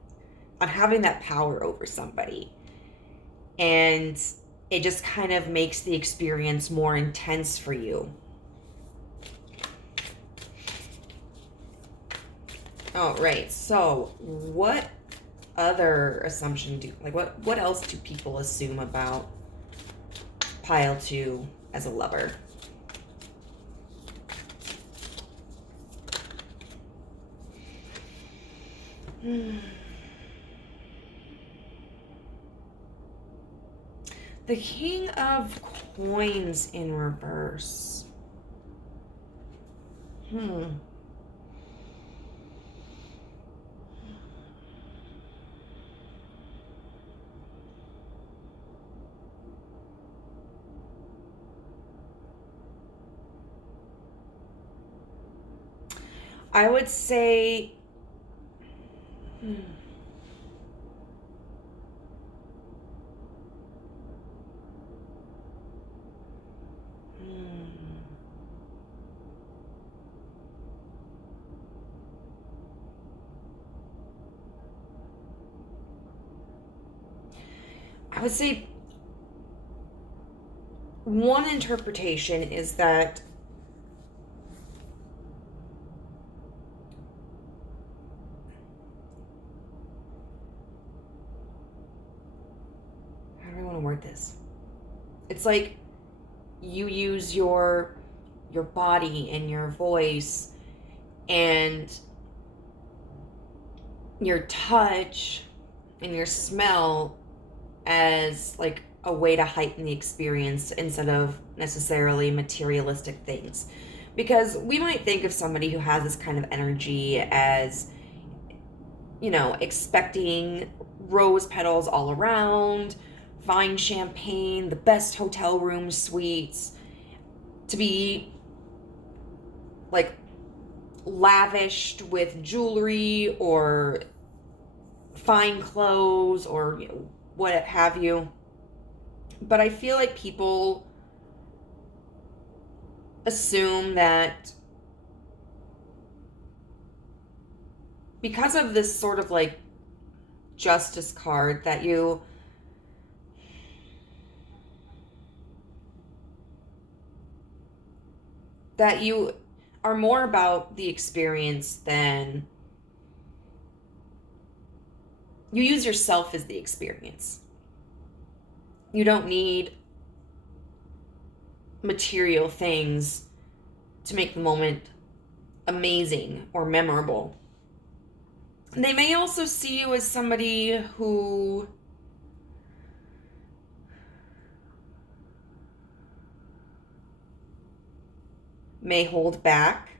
having that power over somebody. And it just kind of makes the experience more intense for you. All right. So what other assumption what else do people assume about pile 2 as a lover? The King of Coins in reverse. I would say one interpretation is that how do I want to word this? It's like you use your body and your voice and your touch and your smell as like a way to heighten the experience instead of necessarily materialistic things. Because we might think of somebody who has this kind of energy as, you know, expecting rose petals all around, fine champagne, the best hotel room suites, to be like lavished with jewelry or fine clothes or, you know, what have you. But I feel like people assume that because of this sort of like justice card that you are more about the experience than you use yourself as the experience. You don't need material things to make the moment amazing or memorable. They may also see you as somebody who may hold back,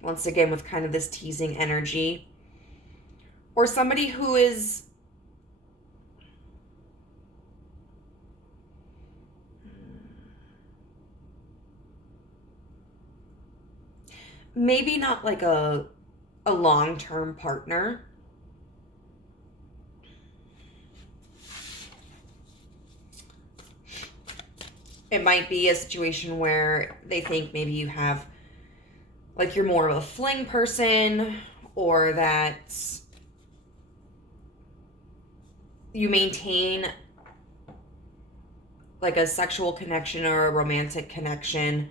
once again with kind of this teasing energy, or somebody who is maybe not like a long-term partner. It might be a situation where they think maybe you have, like, you're more of a fling person, or that you maintain like a sexual connection or a romantic connection,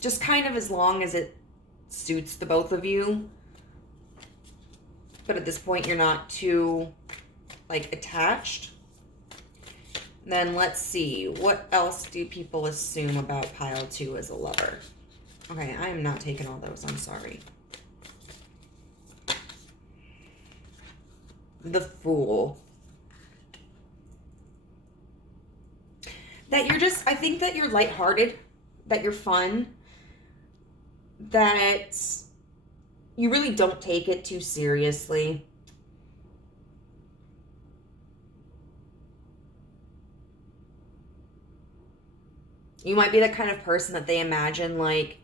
just kind of as long as it suits the both of you. But at this point, you're not too, like, attached. Then let's see. What else do people assume about pile 2 as a lover? Okay, I am not taking all those. I'm sorry. The Fool. That you're just, I think that you're lighthearted, that you're fun, that you really don't take it too seriously. You might be the kind of person that they imagine, like,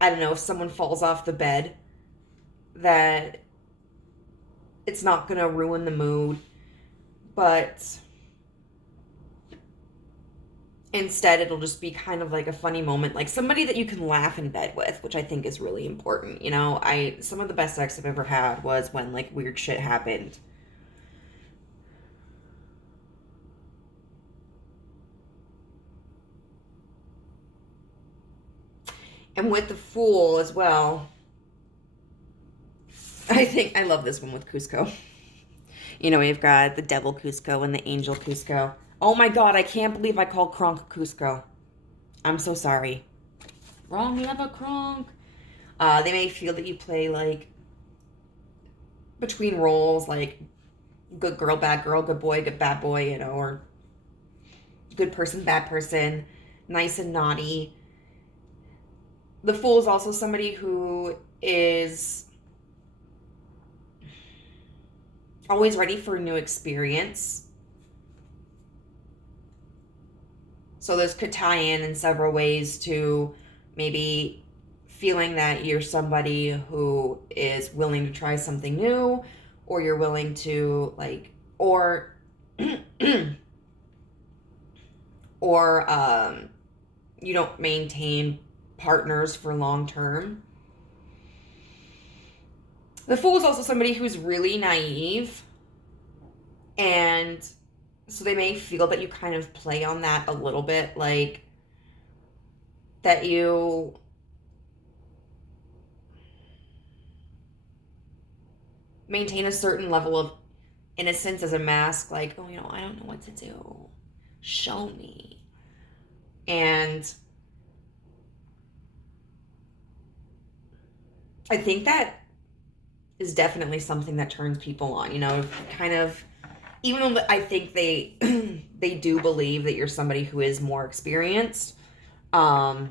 I don't know, if someone falls off the bed, that it's not going to ruin the mood, but instead it'll just be kind of like a funny moment, like somebody that you can laugh in bed with, which I think is really important. You know, some of the best sex I've ever had was when like weird shit happened. And with the Fool as well, I think I love this one with Cusco. You know, we've got the Devil Cusco and the Angel Cusco. Oh my god, I can't believe I called Kronk Cusco. I'm so sorry. Wrong, you have a Kronk. They may feel that you play like between roles, like good girl, good boy, good bad boy, you know, or good person, bad person, nice and naughty. The Fool is also somebody who is always ready for a new experience. So this could tie in several ways to maybe feeling that you're somebody who is willing to try something new, or you're willing to like, or you don't maintain partners for long term. The Fool is also somebody who's really naive, and so they may feel that you kind of play on that a little bit, like that you maintain a certain level of innocence as a mask, like, oh, you know, I don't know what to do. Show me. And I think that is definitely something that turns people on, you know, kind of, even though I think they they do believe that you're somebody who is more experienced. But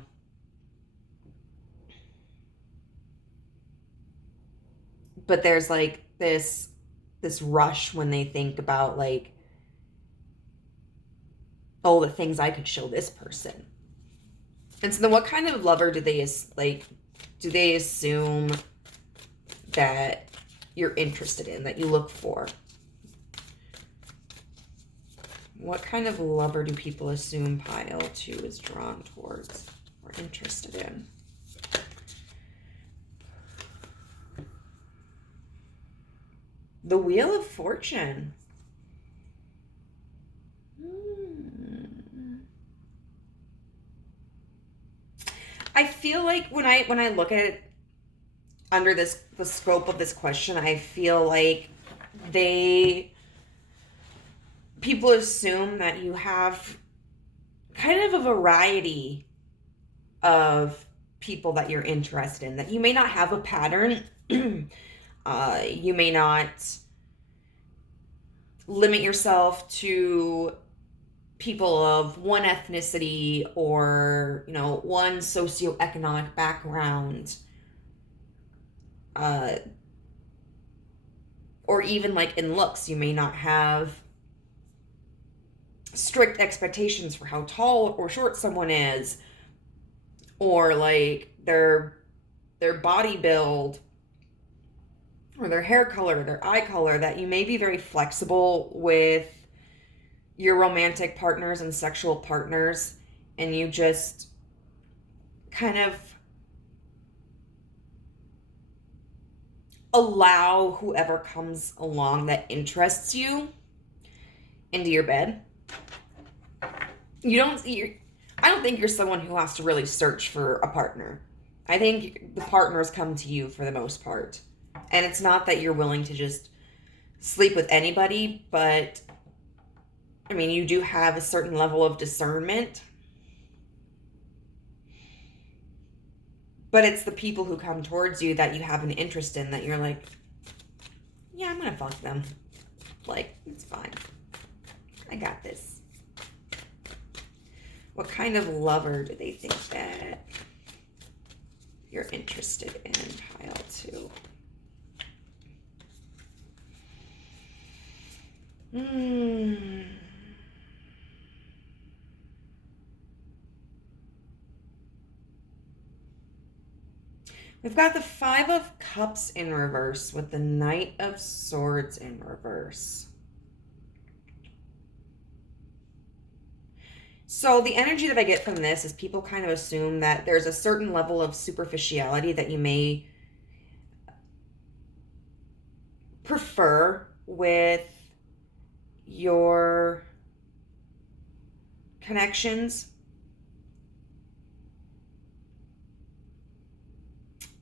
there's like this rush when they think about like, oh, the things I could show this person. And so then what kind of lover do they assume that you're interested in, that you look for? What kind of lover do people assume pile 2 is drawn towards or interested in? The Wheel of Fortune. I feel like when I look at it under the scope of this question, I feel like people assume that you have kind of a variety of people that you're interested in, that you may not have a pattern. You may not limit yourself to people of one ethnicity or, you know, one socioeconomic background, or even like in looks, you may not have strict expectations for how tall or short someone is, or like their body build, or their hair color, their eye color, that you may be very flexible with your romantic partners and sexual partners, and you just kind of allow whoever comes along that interests you into your bed. I don't think you're someone who has to really search for a partner. I think the partners come to you for the most part. And it's not that you're willing to just sleep with anybody, but I mean, you do have a certain level of discernment. But it's the people who come towards you that you have an interest in, that you're like, yeah, I'm gonna fuck them. Like, it's fine. I got this. What kind of lover do they think that you're interested in pile 2. We've got the 5 of Cups in reverse with the Knight of Swords in reverse. So the energy that I get from this is people kind of assume that there's a certain level of superficiality that you may prefer with your connections,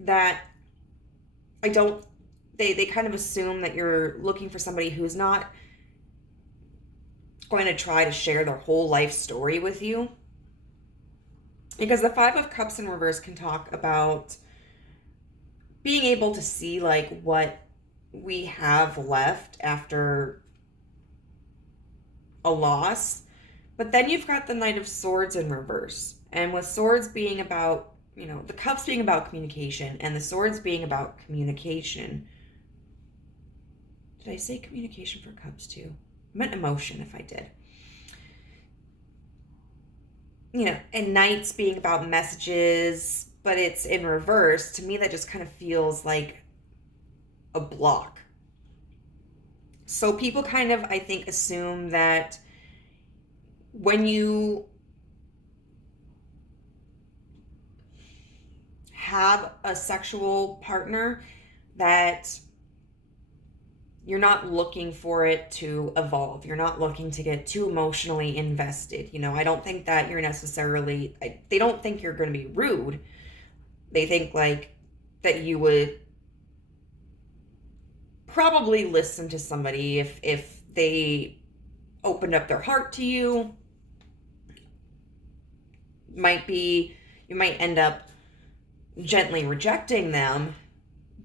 that they kind of assume that you're looking for somebody who's not going to try to share their whole life story with you. Because the 5 of Cups in reverse can talk about being able to see like what we have left after a loss. But then you've got the Knight of Swords in reverse. And with swords being about, you know, the cups being about communication and the swords being about communication. Did I say communication for cups too? I meant emotion if I did. You know, and knights being about messages, but it's in reverse. To me, that just kind of feels like a block. So people kind of, I think, assume that when you have a sexual partner, that you're not looking for it to evolve. You're not looking to get too emotionally invested. You know, I don't think that you're necessarily, they don't think you're going to be rude. They think like that you would probably listen to somebody if they opened up their heart to you. You might end up gently rejecting them,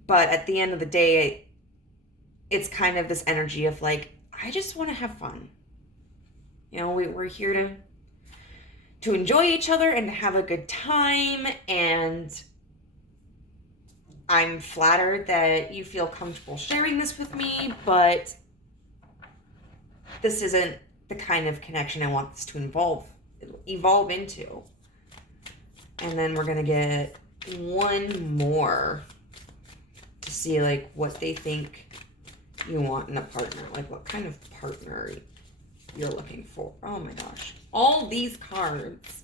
but at the end of the day, it's kind of this energy of like, I just want to have fun. You know, we're here to enjoy each other and to have a good time, and I'm flattered that you feel comfortable sharing this with me, but this isn't the kind of connection I want this to evolve into. And then we're going to get one more to see like what they think you want in a partner. Like what kind of partner you're looking for. Oh my gosh. All these cards.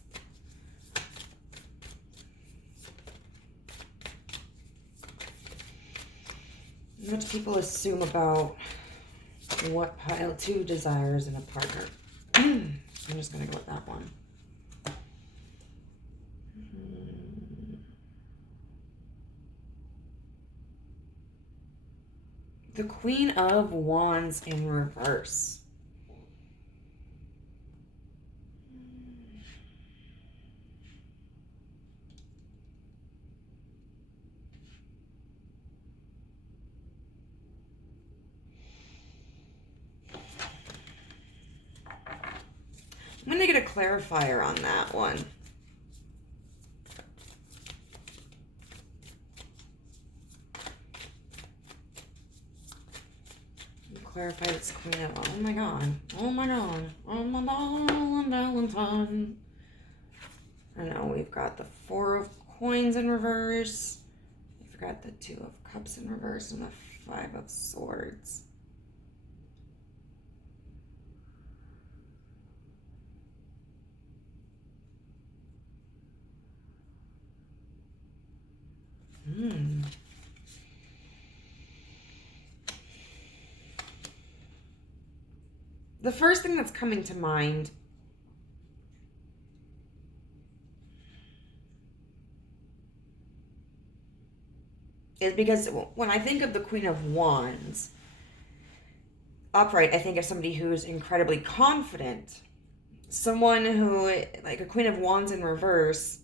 What do people assume about what pile 2 desires in a partner? I'm just going to go with that one. The Queen of Wands in reverse. I'm going to get a clarifier on that one. Clarify this Queen of, oh my god, oh my god, oh my god, on Valentine. I know we've got the 4 of Coins in reverse. We've got the 2 of Cups in reverse and the 5 of Swords. The first thing that's coming to mind is because when I think of the Queen of Wands upright, I think of somebody who's incredibly confident. Someone who, like a Queen of Wands in reverse,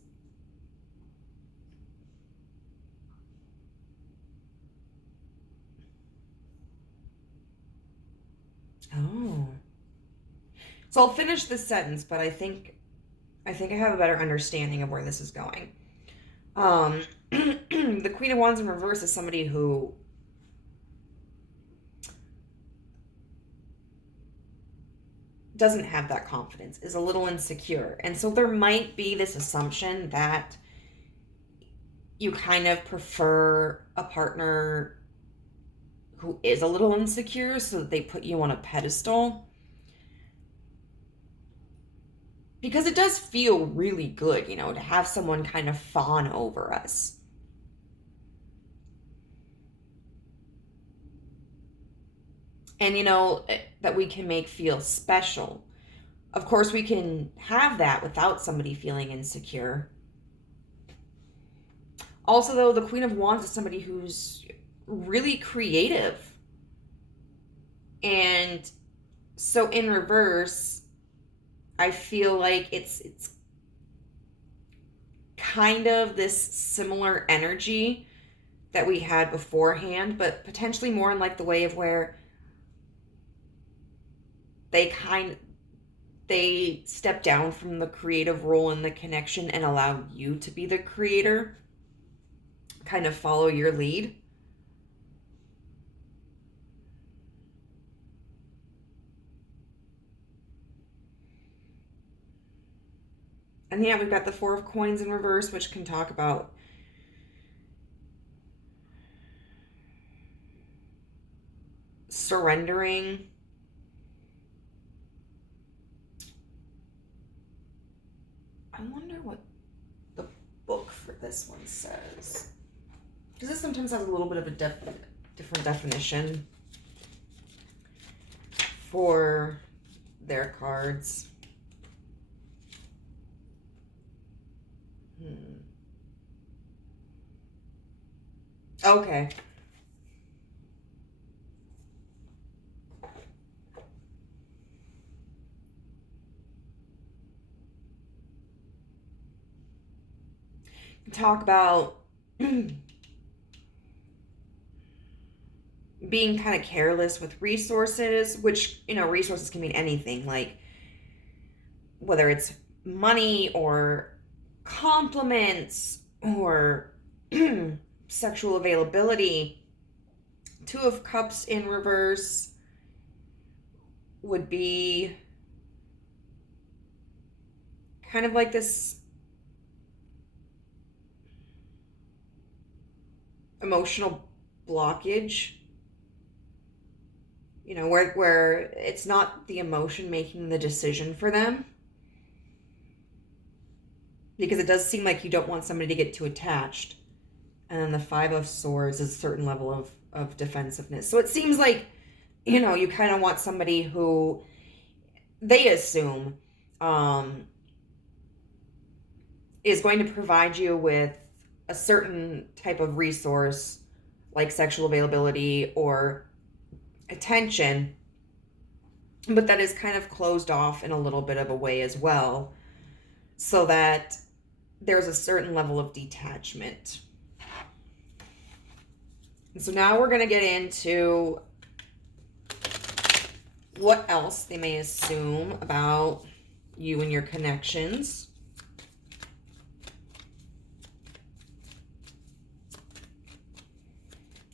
oh. So I'll finish this sentence, but I think I have a better understanding of where this is going. the Queen of Wands in reverse is somebody who doesn't have that confidence, is a little insecure. And so there might be this assumption that you kind of prefer a partner who is a little insecure so that they put you on a pedestal. Because it does feel really good, you know, to have someone kind of fawn over us. And, you know, that we can make feel special. Of course, we can have that without somebody feeling insecure. Also, though, the Queen of Wands is somebody who's really creative. And so in reverse, I feel like it's kind of this similar energy that we had beforehand, but potentially more in like the way of where they step down from the creative role in the connection and allow you to be the creator, kind of follow your lead. And yeah, we've got the Four of Coins in reverse, which can talk about surrendering. I wonder what the book for this one says. Because this sometimes has a little bit of a different definition for their cards. Okay. Talk about being kind of careless with resources, which, you know, resources can mean anything, like whether it's money or compliments or sexual availability. Two of Cups in reverse would be kind of like this emotional blockage, you know, where it's not the emotion making the decision for them. Because it does seem like you don't want somebody to get too attached. And then the Five of Swords is a certain level of defensiveness. So it seems like, you know, you kind of want somebody who they assume is going to provide you with a certain type of resource, like sexual availability or attention, but that is kind of closed off in a little bit of a way as well, so that there's a certain level of detachment. And so now we're going to get into what else they may assume about you and your connections.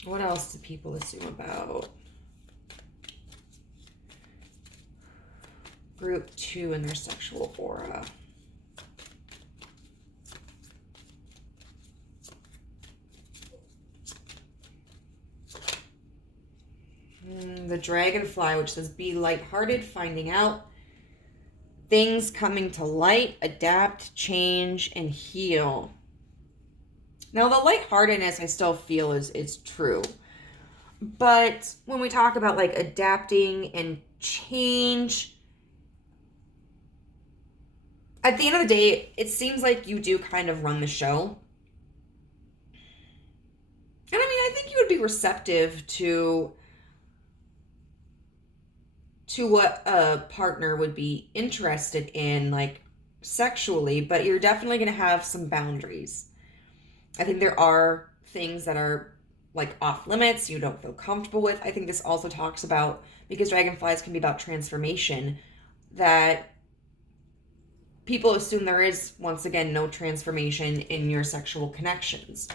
What else do people assume about group 2 and their sexual aura? The Dragonfly, which says be lighthearted, finding out things coming to light, adapt, change, and heal. Now, the lightheartedness I still feel is true. But when we talk about like adapting and change, at the end of the day, it seems like you do kind of run the show. And I mean, I think you would be receptive to what a partner would be interested in, like sexually, but you're definitely going to have some boundaries. I think there are things that are like off limits, you don't feel comfortable with. I think this also talks about, because dragonflies can be about transformation, that people assume there is, once again, no transformation in your sexual connections.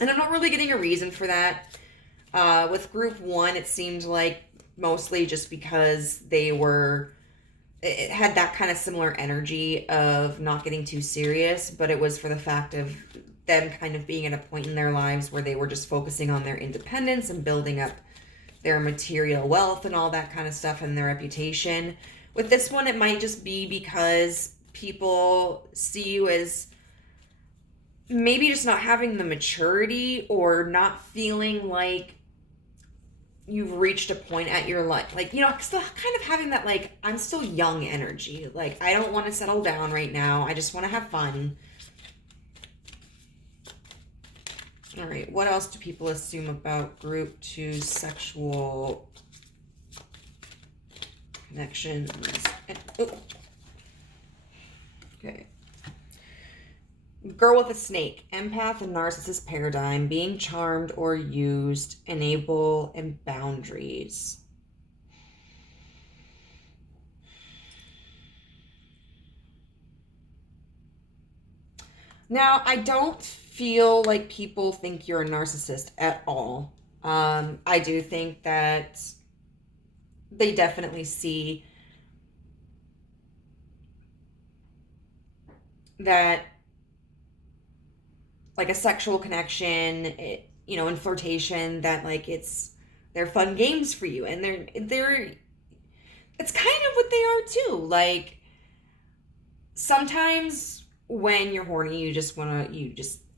And I'm not really getting a reason for that. With group 1, it seemed like mostly just because it had that kind of similar energy of not getting too serious, but it was for the fact of them kind of being at a point in their lives where they were just focusing on their independence and building up their material wealth and all that kind of stuff and their reputation. With this one, it might just be because people see you as maybe just not having the maturity or not feeling like you've reached a point at your life, like, you know, still kind of having that, like, I'm still young energy. Like, I don't want to settle down right now. I just want to have fun. All right, what else do people assume about group 2 sexual connections? Okay. Girl with a snake, empath and narcissist paradigm, being charmed or used, enable, and boundaries. Now, I don't feel like people think you're a narcissist at all. I do think that they definitely see that, like, a sexual connection, and flirtation, that, like, they're fun games for you, and it's kind of what they are too. Like, sometimes when you're horny, you just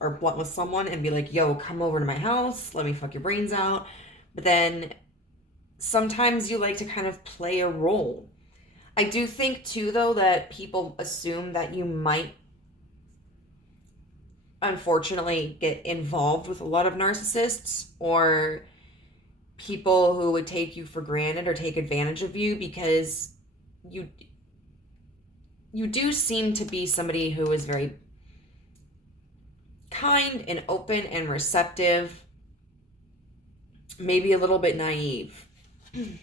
are blunt with someone and be like, yo, come over to my house, let me fuck your brains out. But then sometimes you like to kind of play a role. I do think too, though, that people assume that you might unfortunately get involved with a lot of narcissists or people who would take you for granted or take advantage of you, because you do seem to be somebody who is very kind and open and receptive, maybe a little bit naive. And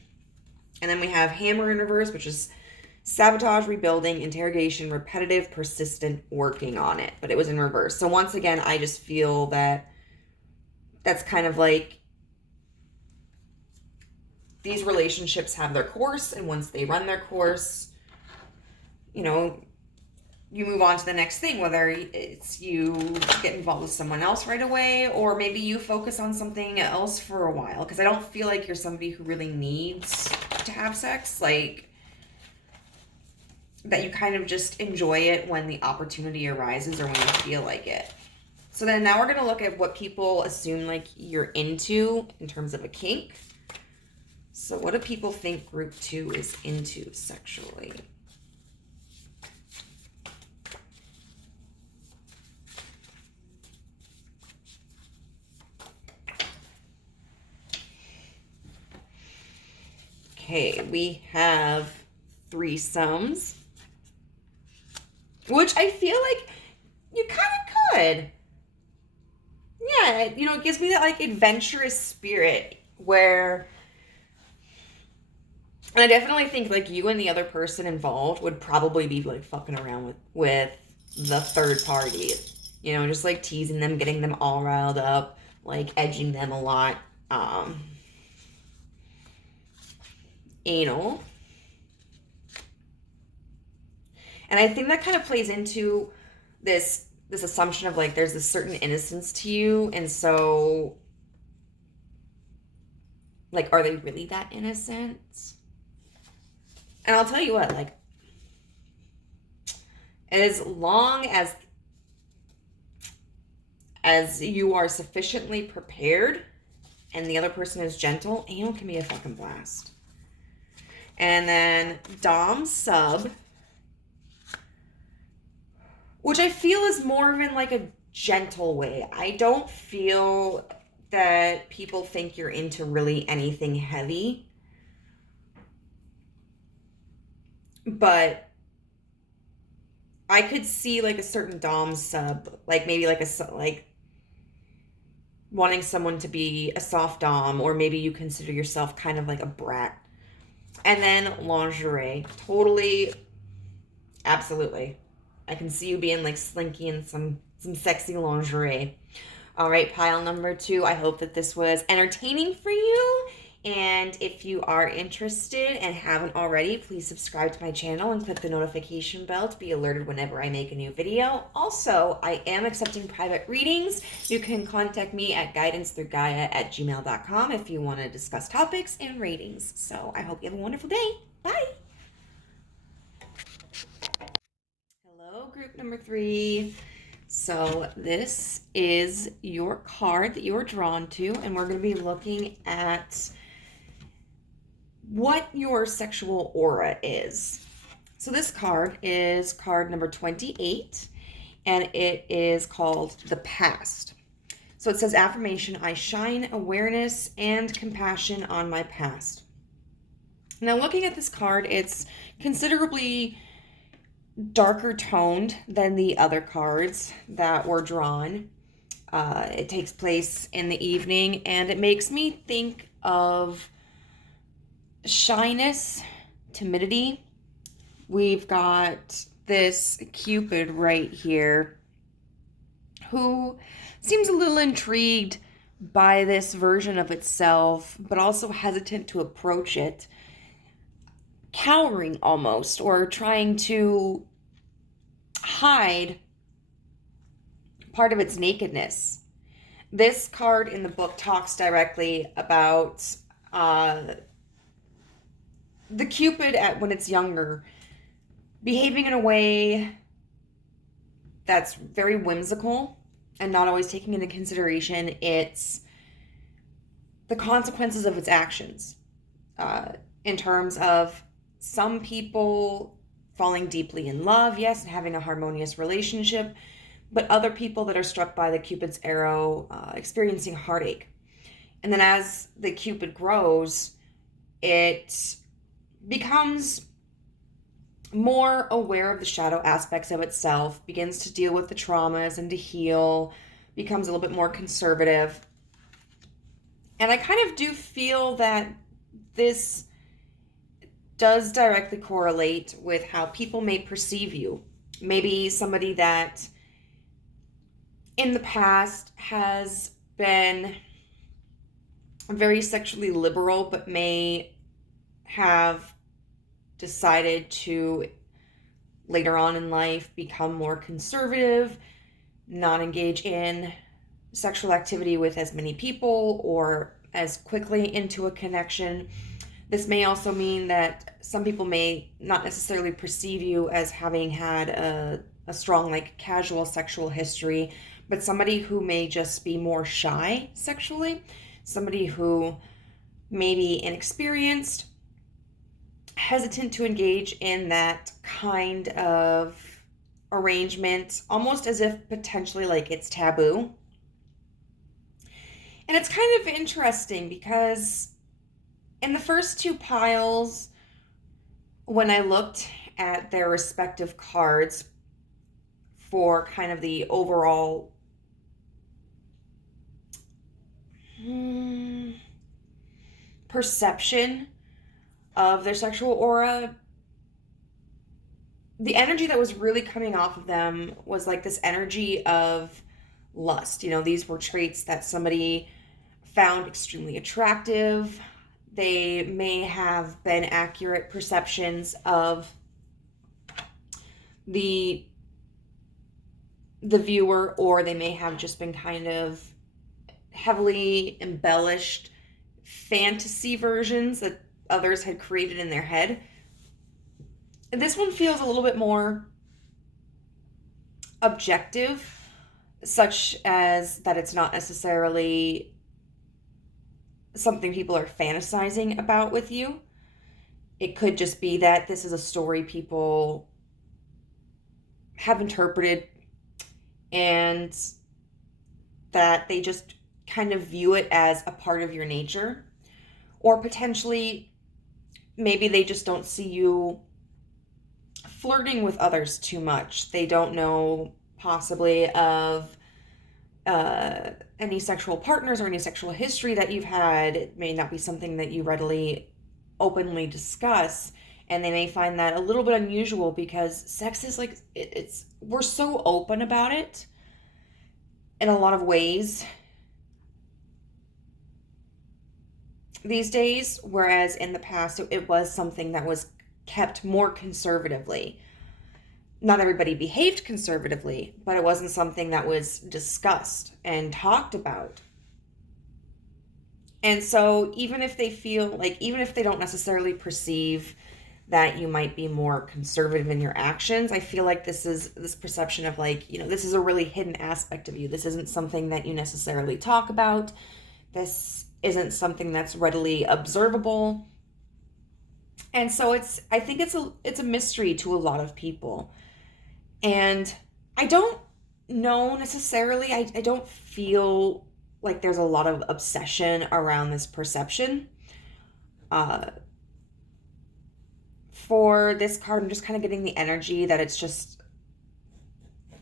then we have hammer in reverse, which is sabotage, rebuilding, interrogation, repetitive, persistent, working on it. But it was in reverse. So once again, I just feel that that's kind of like, these relationships have their course, and once they run their course, you move on to the next thing, whether it's you get involved with someone else right away, or maybe you focus on something else for a while. Because I don't feel like you're somebody who really needs to have sex. Like, that you kind of just enjoy it when the opportunity arises or when you feel like it. So then now we're going to look at what people assume like you're into in terms of a kink. So what do people think group 2 is into sexually? Okay, we have threesomes, which I feel like you kind of could. Yeah, it gives me that, like, adventurous spirit where, and I definitely think, like, you and the other person involved would probably be, like, fucking around with the third party. Just, like, teasing them, getting them all riled up, like, edging them a lot. Anal. And I think that kind of plays into this assumption of, like, there's this certain innocence to you, and so, like, are they really that innocent? And I'll tell you what, like, as long as you are sufficiently prepared and the other person is gentle, anal can be a fucking blast. And then dom sub, which I feel is more of in, like, a gentle way. I don't feel that people think you're into really anything heavy. But I could see, like, a certain dom sub, like, maybe like wanting someone to be a soft dom, or maybe you consider yourself kind of like a brat. And then lingerie, totally Absolutely. I can see you being like slinky in some sexy lingerie. All right, pile number 2. I hope that this was entertaining for you. And if you are interested and haven't already, please subscribe to my channel and click the notification bell to be alerted whenever I make a new video. Also, I am accepting private readings. You can contact me at guidancethroughgaia@gmail.com if you want to discuss topics and ratings. So I hope you have a wonderful day. Bye. Hello, group number 3. So this is your card that you are drawn to, and we're going to be looking at what your sexual aura is. So this card is card number 28, and it is called The Past. So it says, affirmation, I shine awareness and compassion on my past. Now looking at this card, it's considerably darker toned than the other cards that were drawn. It takes place in the evening, and it makes me think of shyness, timidity. We've got this Cupid right here who seems a little intrigued by this version of itself, but also hesitant to approach it, cowering almost, or trying to hide part of its nakedness. This card in the book talks directly about the Cupid when it's younger, behaving in a way that's very whimsical and not always taking into consideration the consequences of its actions, in terms of some people falling deeply in love, yes, and having a harmonious relationship, but other people that are struck by the Cupid's arrow experiencing heartache. And then as the Cupid grows, it becomes more aware of the shadow aspects of itself, begins to deal with the traumas and to heal, becomes a little bit more conservative. And I kind of do feel that this does directly correlate with how people may perceive you. Maybe somebody that in the past has been very sexually liberal, but may have decided to later on in life become more conservative, not engage in sexual activity with as many people or as quickly into a connection. This may also mean that some people may not necessarily perceive you as having had a strong, like, casual sexual history, but somebody who may just be more shy sexually, somebody who may be inexperienced, hesitant to engage in that kind of arrangement, almost as if potentially like it's taboo. And it's kind of interesting because in the first 2 piles, when I looked at their respective cards for kind of the overall perception of their sexual aura, the energy that was really coming off of them was like this energy of lust. You know, these were traits that somebody found extremely attractive. They may have been accurate perceptions of the viewer, or they may have just been kind of heavily embellished fantasy versions that others had created in their head. And this one feels a little bit more objective, such as that it's not necessarily something people are fantasizing about with you. It could just be that this is a story people have interpreted and that they just kind of view it as a part of your nature. Or potentially, maybe they just don't see you flirting with others too much. They don't know possibly of any sexual partners or any sexual history that you've had. It may not be something that you readily openly discuss, And they may find that a little bit unusual because sex is like, we're so open about it in a lot of ways these days, whereas in the past it was something that was kept more conservatively. Not everybody behaved conservatively, but it wasn't something that was discussed and talked about. And so even if they feel like, even if they don't necessarily perceive that you might be more conservative in your actions, I feel like this perception of like, this is a really hidden aspect of you. This isn't something that you necessarily talk about. This isn't something that's readily observable. And so I think it's a mystery to a lot of people. And I don't know necessarily, I don't feel like there's a lot of obsession around this perception. For this card, I'm just kind of getting the energy that this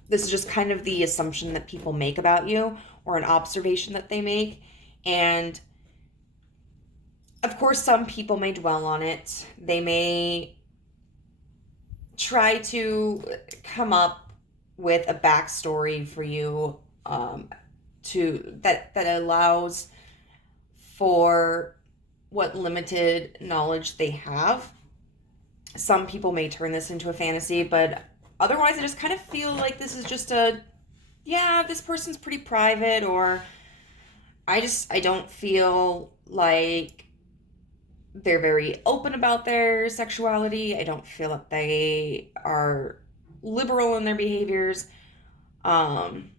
is just kind of the assumption that people make about you, or an observation that they make. And of course, some people may dwell on it. They may try to come up with a backstory for you that allows for what limited knowledge they have. Some people may turn this into a fantasy, but otherwise I just kind of feel like this is just this person's pretty private, or I don't feel like they're very open about their sexuality. I don't feel like they are liberal in their behaviors. And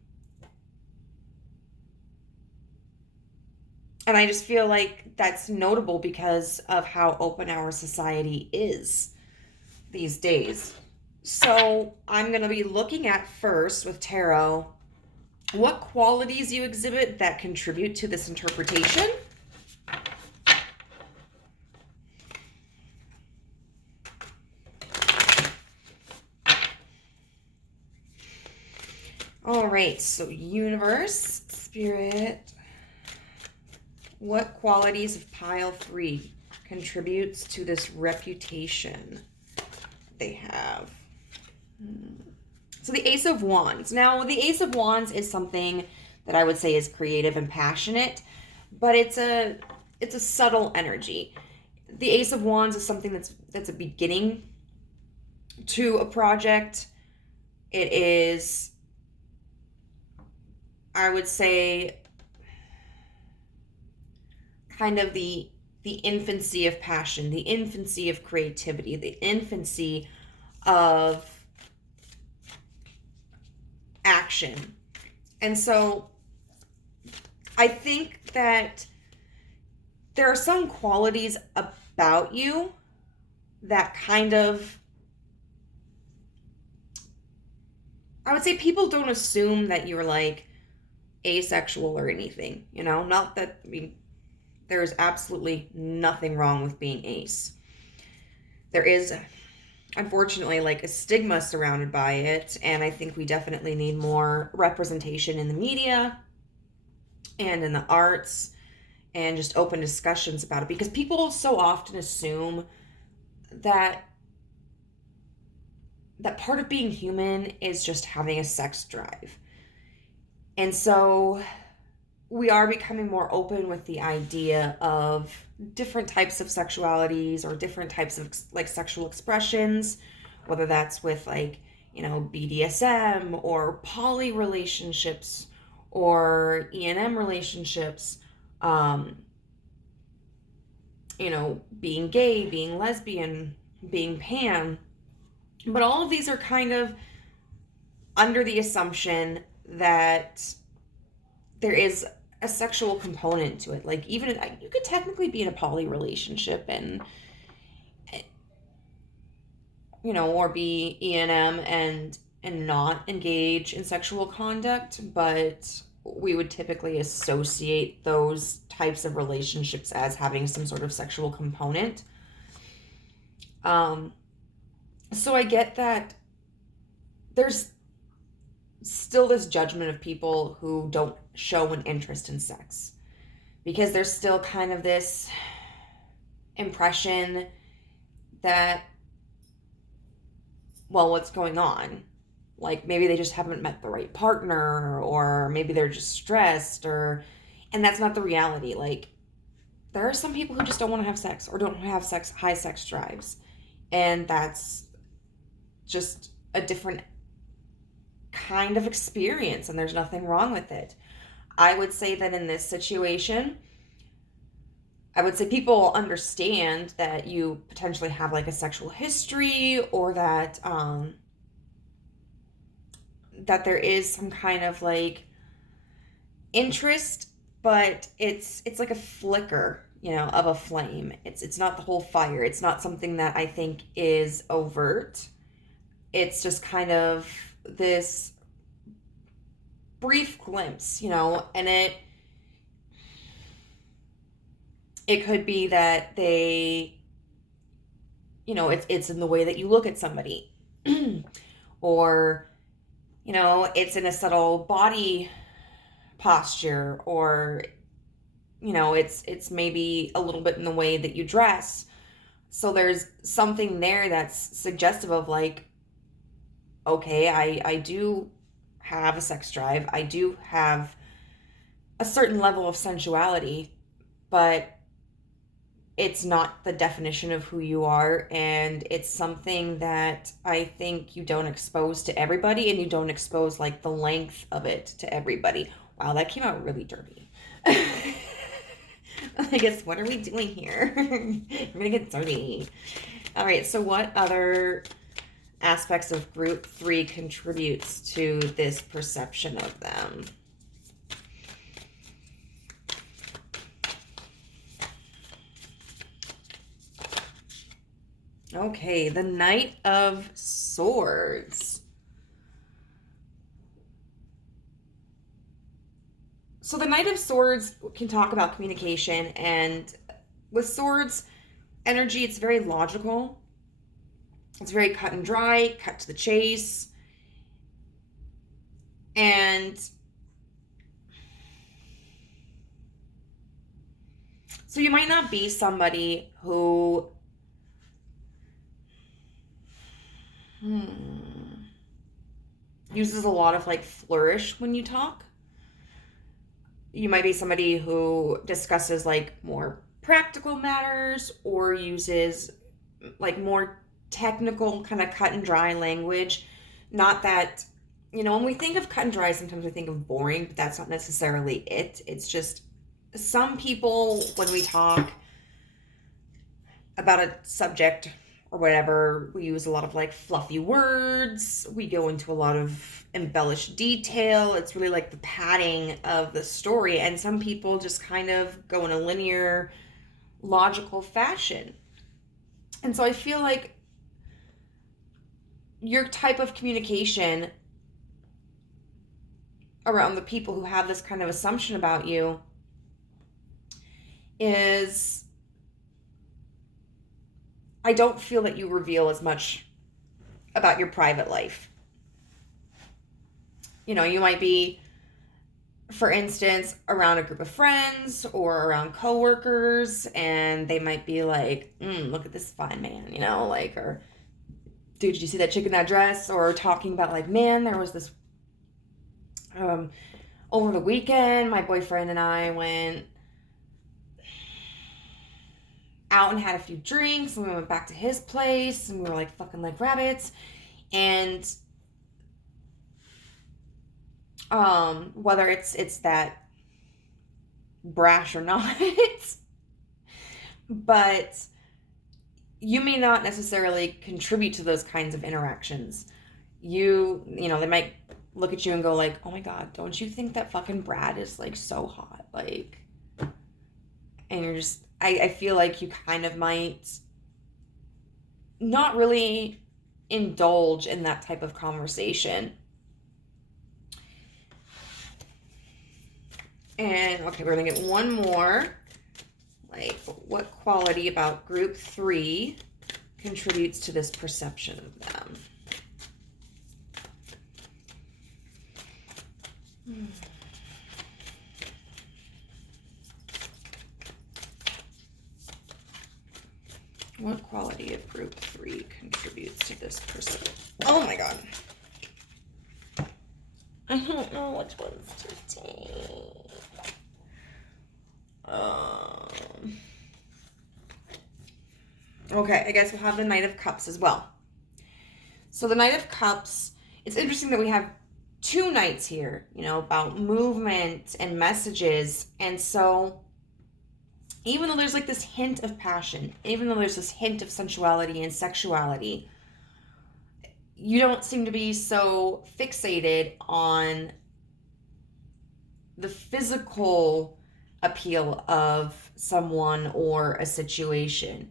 I just feel like that's notable because of how open our society is these days. So I'm going to be looking at first with tarot what qualities you exhibit that contribute to this interpretation. All right, so universe, spirit, what qualities of pile 3 contributes to this reputation they have? So the Ace of Wands. Now, the Ace of Wands is something that I would say is creative and passionate, but it's a subtle energy. The Ace of Wands is something that's a beginning to a project. It is, I would say, kind of the infancy of passion, the infancy of creativity, the infancy of action. And so I think that there are some qualities about you that kind of, I would say people don't assume that you're like asexual or anything, not that, there's absolutely nothing wrong with being ace. There is, unfortunately, like a stigma surrounded by it, and I think we definitely need more representation in the media and in the arts and just open discussions about it, because people so often assume that part of being human is just having a sex drive. And so we are becoming more open with the idea of different types of sexualities or different types of like sexual expressions, whether that's with like, BDSM or poly relationships or E&M relationships, being gay, being lesbian, being pan. But all of these are kind of under the assumption that there is a sexual component to it. Like, even you could technically be in a poly relationship and or be E&M and not engage in sexual conduct, but we would typically associate those types of relationships as having some sort of sexual component. So I get that there's still this judgment of people who don't show an interest in sex, because there's still kind of this impression that well, what's going on? Like, maybe they just haven't met the right partner, or maybe they're just stressed, and that's not the reality. Like, there are some people who just don't want to have sex or don't have high sex drives. And that's just a different kind of experience, and there's nothing wrong with it. I would say that in this situation, I would say people understand that you potentially have like a sexual history, or that that there is some kind of like interest, but it's like a flicker, of a flame. It's not the whole fire. It's not something that I think is overt. It's just kind of this brief glimpse, and it could be that they, it's in the way that you look at somebody, or, it's in a subtle body posture, or, it's maybe a little bit in the way that you dress. So there's something there that's suggestive of like, okay, I do have a sex drive. I do have a certain level of sensuality, but it's not the definition of who you are, and it's something that I think you don't expose to everybody, and you don't expose like the length of it to everybody. Wow, that came out really dirty. I guess, what are we doing here? We're gonna get dirty. All right, so what other aspects of group 3 contributes to this perception of them? Okay, the Knight of Swords. So the Knight of Swords can talk about communication, and with swords energy, it's very logical. It's very cut and dry, cut to the chase. And so you might not be somebody who uses a lot of like flourish when you talk. You might be somebody who discusses like more practical matters, or uses like more technical kind of cut and dry language. Not that, when we think of cut and dry, sometimes we think of boring, but that's not necessarily it. It's just some people, when we talk about a subject or whatever, we use a lot of like fluffy words. We go into a lot of embellished detail. It's really like the padding of the story. And some people just kind of go in a linear, logical fashion. And so I feel like your type of communication around the people who have this kind of assumption about you is, I don't feel that you reveal as much about your private life. You might be, for instance, around a group of friends or around coworkers, and they might be like, look at this fine man, like, or, dude, did you see that chick in that dress? Or talking about like, man, there was this, over the weekend, my boyfriend and I went out and had a few drinks, and we went back to his place, and we were like fucking like rabbits. And whether it's that brash or not, but you may not necessarily contribute to those kinds of interactions. They might look at you and go like, oh my God, don't you think that fucking Brad is like so hot? Like, and you're just, I feel like you kind of might not really indulge in that type of conversation. And okay, we're gonna get one more. Like, what quality about group 3 contributes to this perception of them? What quality of group 3 contributes to this person? Oh my god. I don't know which ones to take. Okay, I guess we'll have the Knight of Cups as well. So the Knight of Cups, it's interesting that we have 2 knights here, you know, about movement and messages. And so even though there's like this hint of passion, even though there's this hint of sensuality and sexuality, you don't seem to be so fixated on the physical appeal of someone or a situation.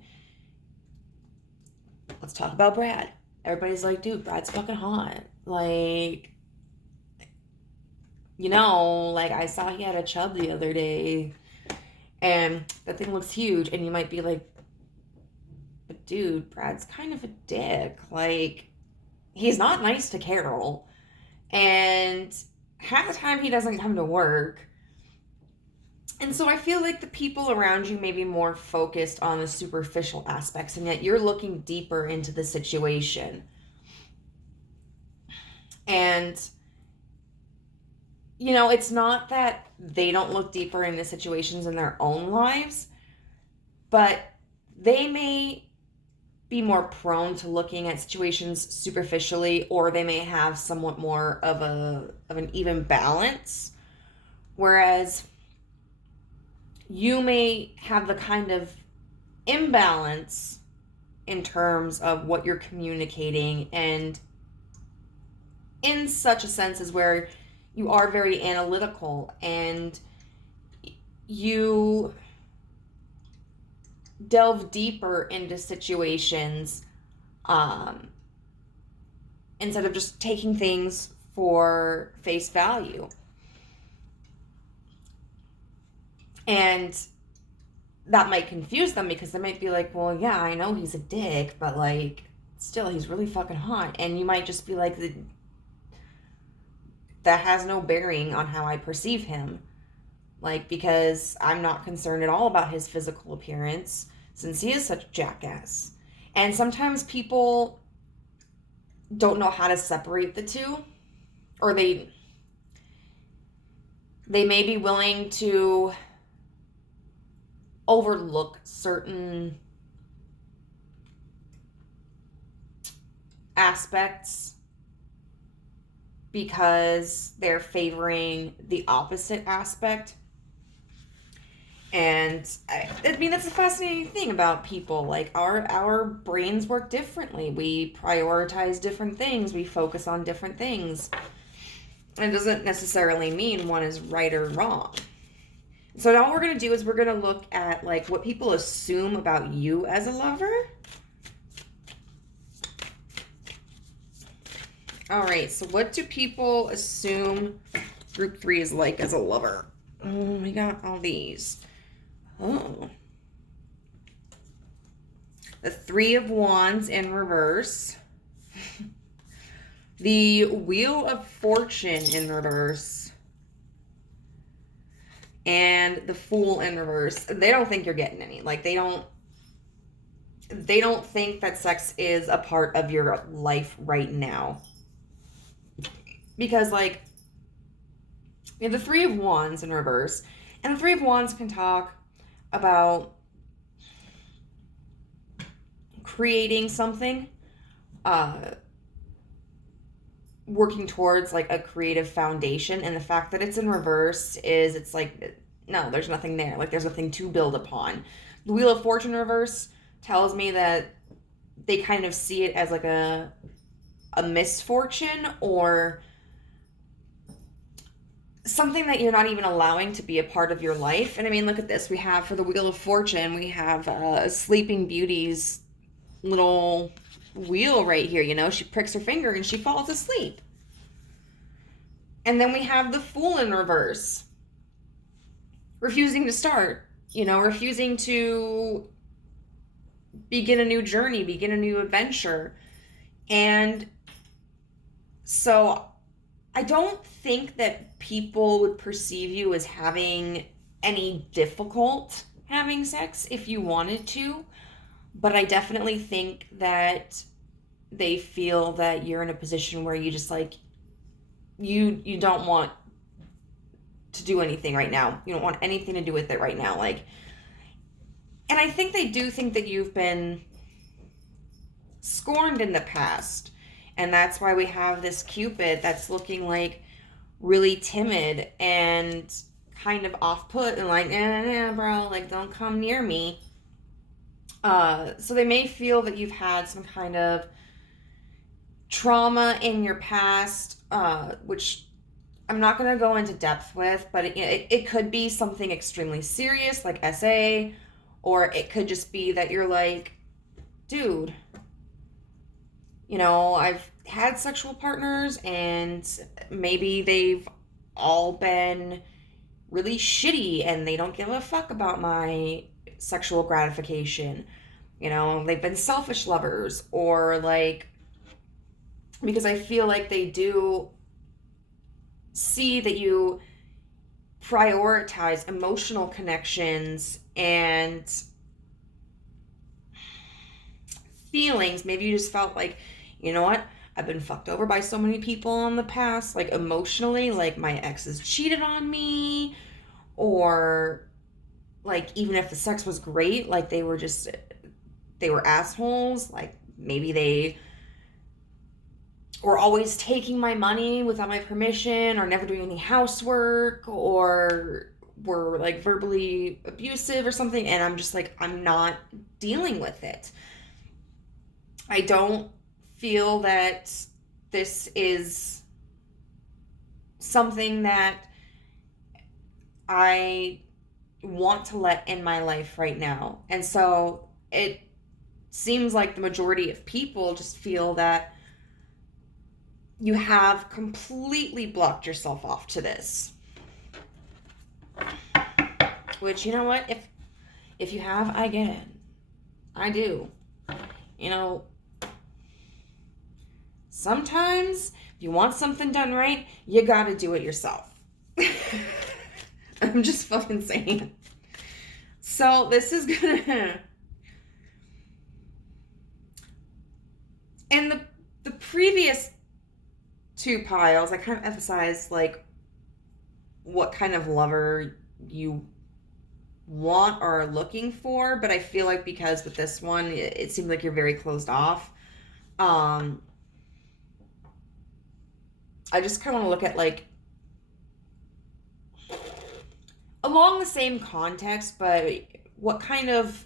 Let's talk about Brad. Everybody's like, dude, Brad's fucking hot. Like, you know, like I saw he had a chub the other day and that thing looks huge. And you might be like, but dude, Brad's kind of a dick. Like, he's not nice to Carol. And half the time he doesn't come to work. And so I feel like the people around you may be more focused on the superficial aspects, and yet you're looking deeper into the situation. And, you know, it's not that they don't look deeper into situations in their own lives, but they may be more prone to looking at situations superficially, or they may have somewhat more of an even balance. Whereas you may have the kind of imbalance in terms of what you're communicating, and in such a sense as where you are very analytical and you delve deeper into situations instead of just taking things for face value. And that might confuse them because they might be like, well, yeah, I know he's a dick, but like, still, he's really fucking hot. And you might just be like, that has no bearing on how I perceive him. Like, because I'm not concerned at all about his physical appearance since he is such a jackass. And sometimes people don't know how to separate the two, or they may be willing to overlook certain aspects because they're favoring the opposite aspect. And I mean, that's a fascinating thing about people. Like, our brains work differently. We prioritize different things. We focus on different things. And it doesn't necessarily mean one is right or wrong. So now what we're going to do is we're going to look at like what people assume about you as a lover. All right, so what do people assume group 3 is like as a lover? Oh, we got all these. Oh. The 3 of Wands in reverse. The Wheel of Fortune in reverse. And the Fool in reverse. They don't think you're getting any. Like, they don't think that sex is a part of your life right now. Because, like, you have the 3 of Wands in reverse. And the 3 of Wands can talk about creating something, working towards like a creative foundation. And the fact that it's in reverse is, it's like, no, there's nothing there. Like, there's nothing to build upon. The Wheel of Fortune reverse tells me that they kind of see it as like a misfortune, or something that you're not even allowing to be a part of your life. And I mean, look at this. We have, for the Wheel of Fortune, we have Sleeping Beauty's little wheel right here. You know, she pricks her finger and she falls asleep. And then we have the Fool in reverse, refusing to start, you know, refusing to begin a new journey, begin a new adventure. And so I don't think that people would perceive you as having any difficult having sex if you wanted to. But I definitely think that they feel that you're in a position where you just like, you don't want to do anything right now. You don't want anything to do with it right now. Like, and I think they do think that you've been scorned in the past. And that's why we have this Cupid that's looking like really timid and kind of off-put and like, bro, like, don't come near me. So they may feel that you've had some kind of trauma in your past, which I'm not going to go into depth with, but it could be something extremely serious like SA, or it could just be that you're like, dude, I've had sexual partners and maybe they've all been really shitty and they don't give a fuck about my sexual gratification. They've been selfish lovers, or like, because I feel like they do see that you prioritize emotional connections and feelings. Maybe you just felt like, you know what? I've been fucked over by so many people in the past, like emotionally, like my exes cheated on me, or like even if the sex was great, like they were assholes. Like maybe they were always taking my money without my permission, or never doing any housework, or were like verbally abusive or something. And I'm just like, I'm not dealing with it. I don't feel that this is something that I want to let in my life right now. And so it seems like the majority of people just feel that you have completely blocked yourself off to this. Which, you know what? If you have, I get it. I do. Sometimes if you want something done right, you gotta do it yourself. I'm just fucking saying. So this is gonna... In the previous two piles, I kind of emphasized like what kind of lover you want or are looking for, but I feel like because with this one, it seems like you're very closed off. I just kind of want to look at like along the same context, but what kind of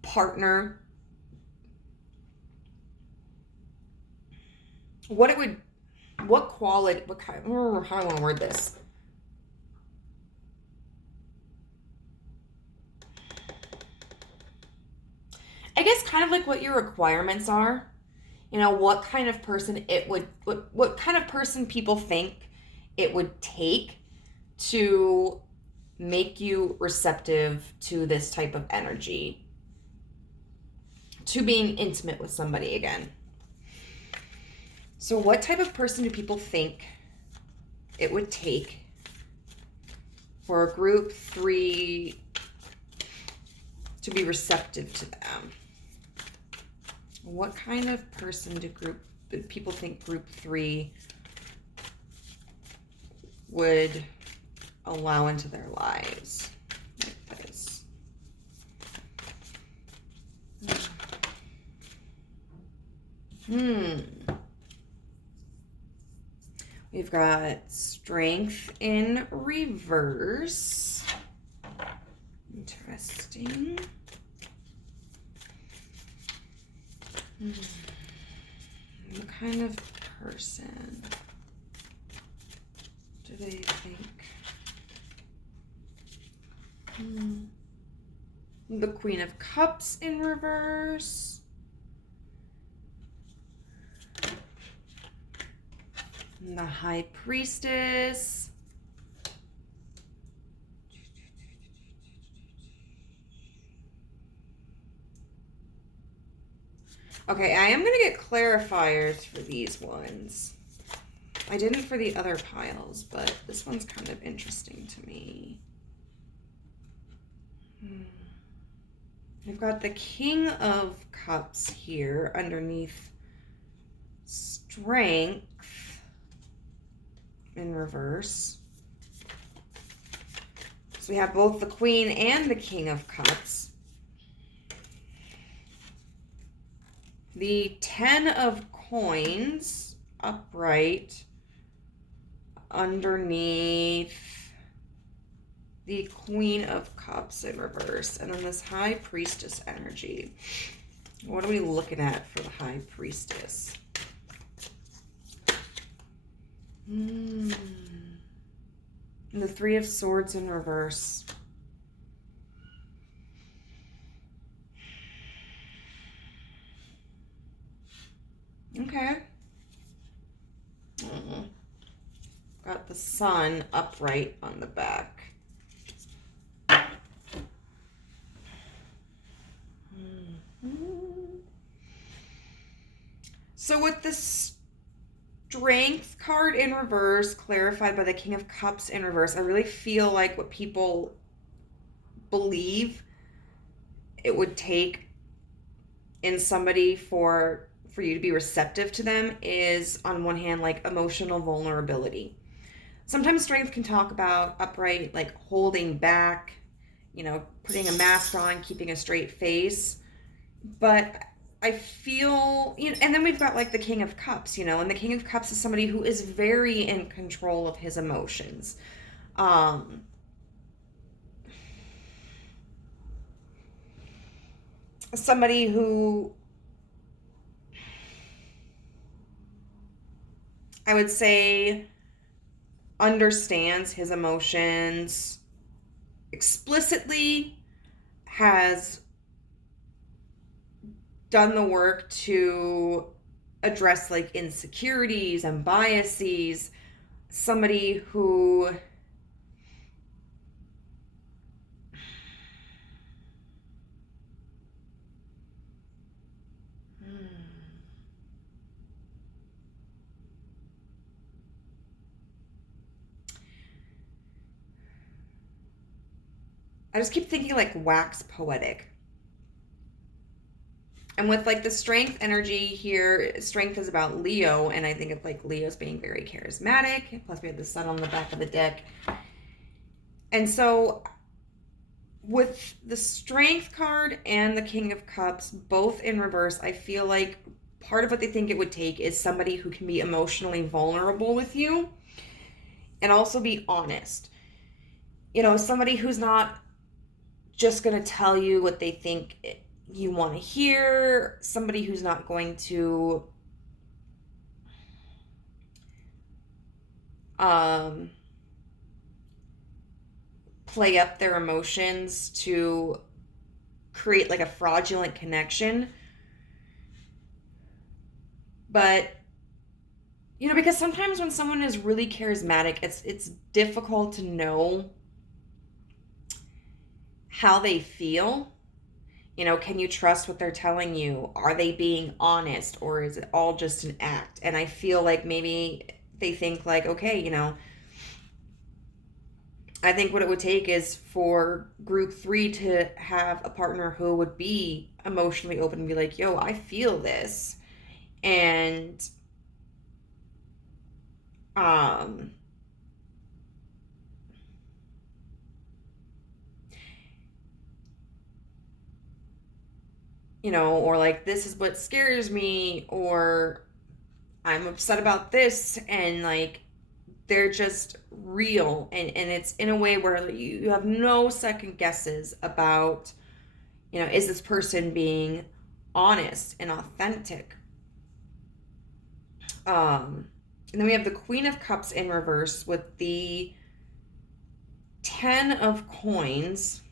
partner, what quality, how do I want to word this? I guess kind of like what your requirements are. What kind of person what kind of person people think it would take to make you receptive to this type of energy, to being intimate with somebody again. So what type of person do people think it would take for a group 3 to be receptive to them? What kind of person do people think group 3 would allow into their lives like this? We've got strength in reverse. Interesting. What kind of person do they think? The Queen of Cups in reverse. And the High Priestess. Okay, I am going to get clarifiers for these ones. I didn't for the other piles, but this one's kind of interesting to me. We've got the King of Cups here underneath Strength in reverse. So we have both the Queen and the King of Cups. The Ten of Coins upright underneath the Queen of Cups in reverse. And then this High Priestess energy. What are we looking at for the High Priestess? And the Three of Swords in reverse. Okay. Got the Sun upright on the back. So with the Strength card in reverse, clarified by the King of Cups in reverse, I really feel like what people believe it would take in somebody for you to be receptive to them is, on one hand, like emotional vulnerability. Sometimes Strength can talk about upright, like holding back, you know, putting a mask on, keeping a straight face. But I feel, you know, and then we've got like the King of Cups, you know, and the King of Cups is somebody who is very in control of his emotions. Somebody who I would say understands his emotions explicitly, has done the work to address like insecurities and biases, somebody who I just keep thinking like wax poetic. And with like the Strength energy here, Strength is about Leo, and I think of like Leo's being very charismatic. Plus we have the Sun on the back of the deck. And so with the Strength card and the King of Cups both in reverse, I feel like part of what they think it would take is somebody who can be emotionally vulnerable with you and also be honest. You know, somebody who's not just going to tell you what they think you want to hear, somebody who's not going to play up their emotions to create like a fraudulent connection. But you know, because sometimes when someone is really charismatic, it's difficult to know how they feel. You know, can you trust what they're telling you? Are they being honest, or is it all just an act? And I feel like maybe they think like, okay, you know, I think what it would take is for group 3 to have a partner who would be emotionally open and be like, yo, I feel this. And you know, or like, this is what scares me, or I'm upset about this, and like they're just real, and it's in a way where you have no second guesses about, you know, is this person being honest and authentic. And then we have the Queen of Cups in reverse with the Ten of Coins.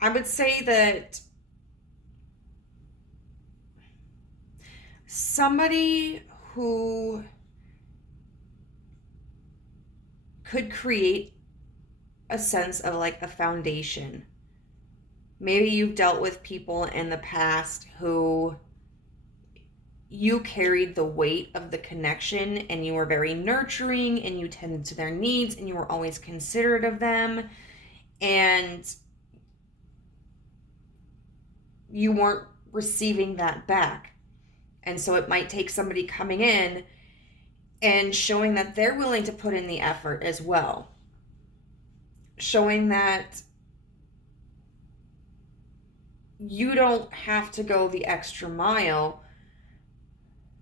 I would say that somebody who could create a sense of like a foundation. Maybe you've dealt with people in the past who you carried the weight of the connection, and you were very nurturing, and you tended to their needs, and you were always considerate of them, and you weren't receiving that back. And so it might take somebody coming in and showing that they're willing to put in the effort as well. Showing that you don't have to go the extra mile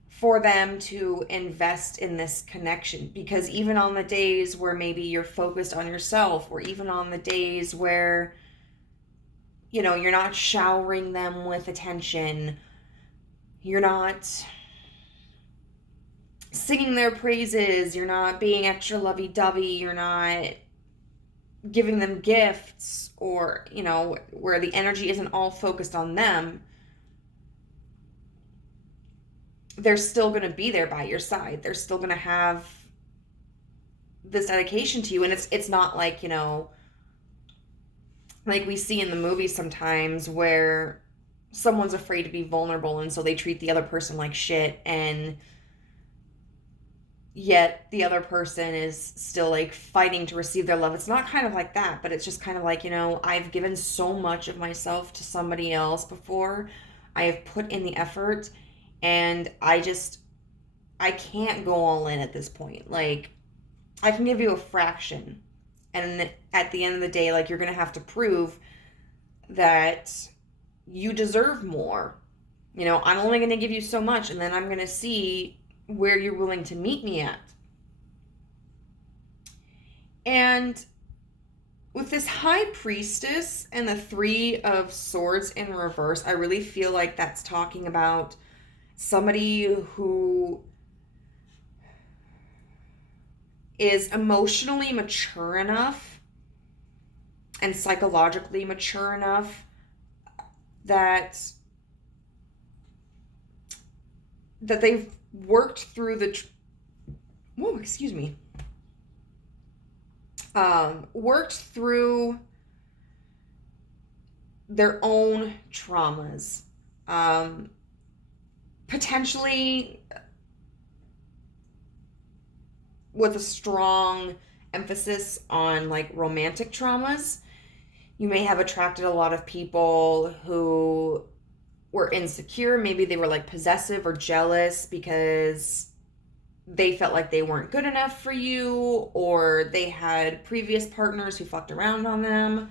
for them to invest in this connection. Because even on the days where maybe you're focused on yourself, or even on the days where, you know, you're not showering them with attention, you're not singing their praises, you're not being extra lovey-dovey, you're not giving them gifts, or, you know, where the energy isn't all focused on them, they're still going to be there by your side. They're still going to have this dedication to you. And it's not like, you know, like we see in the movies sometimes where someone's afraid to be vulnerable, and so they treat the other person like shit, and yet the other person is still like fighting to receive their love. It's not kind of like that, but it's just kind of like, you know, I've given so much of myself to somebody else before. I have put in the effort, and I can't go all in at this point. Like, I can give you a fraction, and at the end of the day, like, you're gonna have to prove that you deserve more. You know, I'm only gonna give you so much, and then I'm gonna see where you're willing to meet me at. And with this High Priestess and the Three of Swords in reverse, I really feel like that's talking about somebody who is emotionally mature enough and psychologically mature enough that they've worked through worked through their own traumas, potentially with a strong emphasis on like romantic traumas. You may have attracted a lot of people who were insecure. Maybe they were like possessive or jealous because they felt like they weren't good enough for you, or they had previous partners who fucked around on them.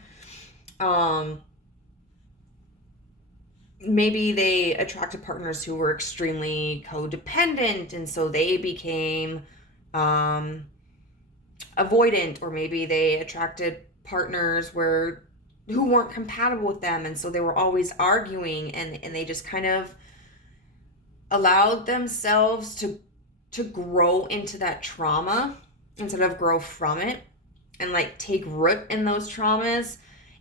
Maybe they attracted partners who were extremely codependent, and so they became avoidant, or maybe they attracted partners who weren't compatible with them, and so they were always arguing, and they just kind of allowed themselves to grow into that trauma instead of grow from it, and like take root in those traumas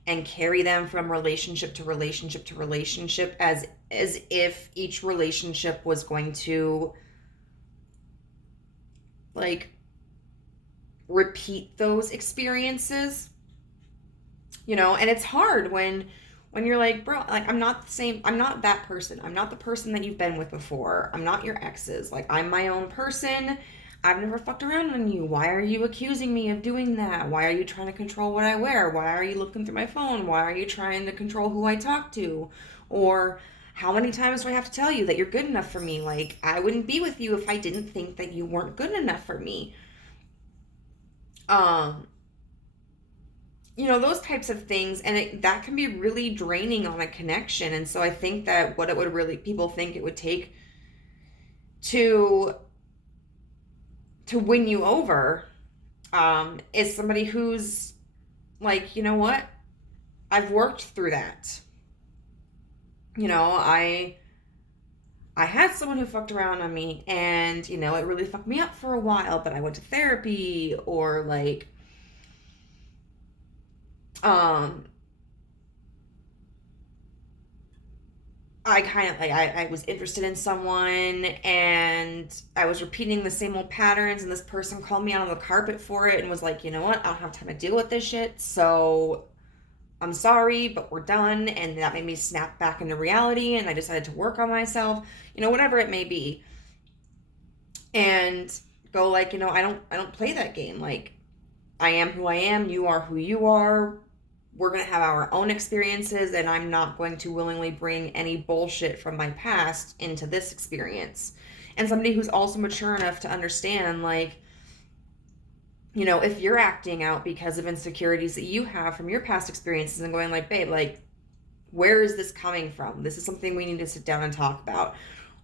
and carry them from relationship to relationship to relationship, as if each relationship was going to like repeat those experiences, you know. And it's hard when you're like, bro, like, I'm not that person. I'm not the person that you've been with before. I'm not your exes. Like, I'm my own person. I've never fucked around on you. Why are you accusing me of doing that? Why are you trying to control what I wear? Why are you looking through my phone? Why are you trying to control who I talk to? Or how many times do I have to tell you that you're good enough for me? Like, I wouldn't be with you if I didn't think that you weren't good enough for me. You know, those types of things, and that can be really draining on a connection. And so I think that what people think it would take to win you over, is somebody who's like, you know what, I've worked through that. You know, I had someone who fucked around on me, and, you know, it really fucked me up for a while, but I went to therapy, or like, I kind of like, I was interested in someone and I was repeating the same old patterns, and this person called me out on the carpet for it and was like, you know what, I don't have time to deal with this shit. So I'm sorry, but we're done. And that made me snap back into reality, and I decided to work on myself, whatever it may be. And go like, I don't play that game. Like, I am who I am, you are who you are. We're going to have our own experiences, and I'm not going to willingly bring any bullshit from my past into this experience. And somebody who's also mature enough to understand, like, if you're acting out because of insecurities that you have from your past experiences and going like, babe, like, where is this coming from? This is something we need to sit down and talk about.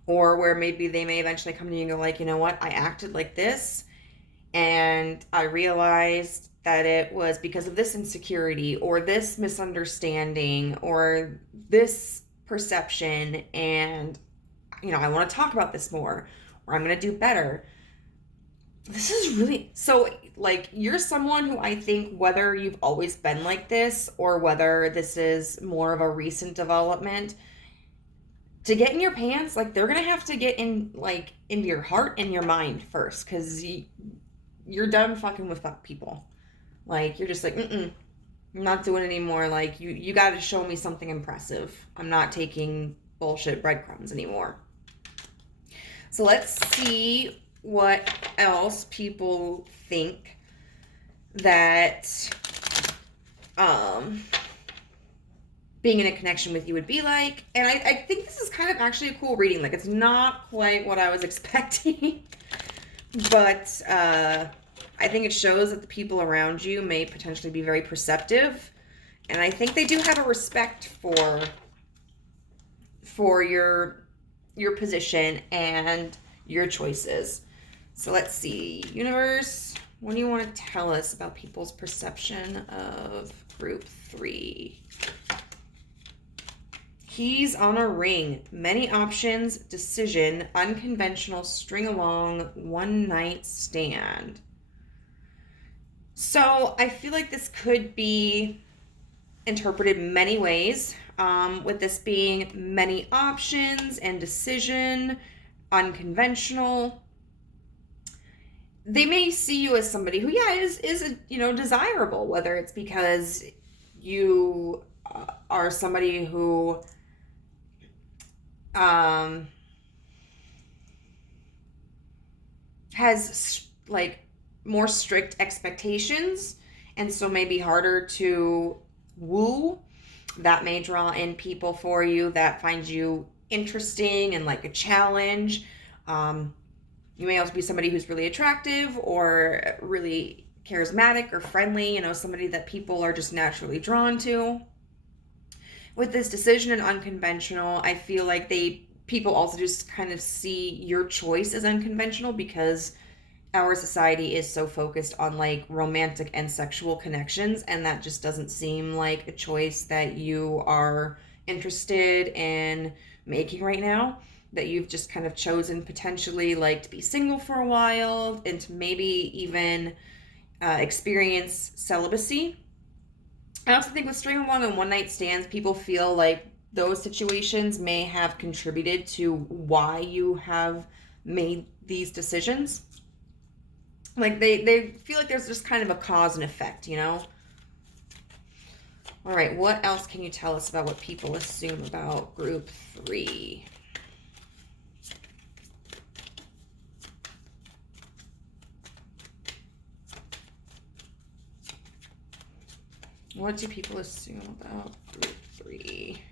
Or where maybe they may eventually come to you and go like, you know what, I acted like this, and I realized that it was because of this insecurity or this misunderstanding or this perception, and I want to talk about this more, or I'm going to do better. This is really so, like, you're someone who I think, whether you've always been like this or whether this is more of a recent development, to get in your pants, like, they're gonna have to get in, like, into your heart and your mind first, because you're done fucking with people. Like, you're just like, I'm not doing it anymore. Like, you got to show me something impressive. I'm not taking bullshit breadcrumbs anymore. So let's see what else people think that being in a connection with you would be like. And I think this is kind of actually a cool reading. Like, it's not quite what I was expecting, but I think it shows that the people around you may potentially be very perceptive, and I think they do have a respect for your position and your choices. So let's see, universe, what do you want to tell us about people's perception of group 3? Keys on a ring, many options, decision, unconventional, string along, one night stand. So I feel like this could be interpreted many ways, with this being many options and decision, unconventional. They may see you as somebody who, is desirable, whether it's because you are somebody who has, like, more strict expectations, and so may be harder to woo. That may draw in people for you that find you interesting and like a challenge. You may also be somebody who's really attractive or really charismatic or friendly, somebody that people are just naturally drawn to. With this decision and unconventional, I feel like people also just kind of see your choice as unconventional, because our society is so focused on, like, romantic and sexual connections, and that just doesn't seem like a choice that you are interested in making right now. That you've just kind of chosen potentially, like, to be single for a while and to maybe even experience celibacy. I also think with string along and one night stands, people feel like those situations may have contributed to why you have made these decisions. Like, they feel like there's just kind of a cause and effect, All right, what else can you tell us about what people assume about group 3? What do people assume about group 3?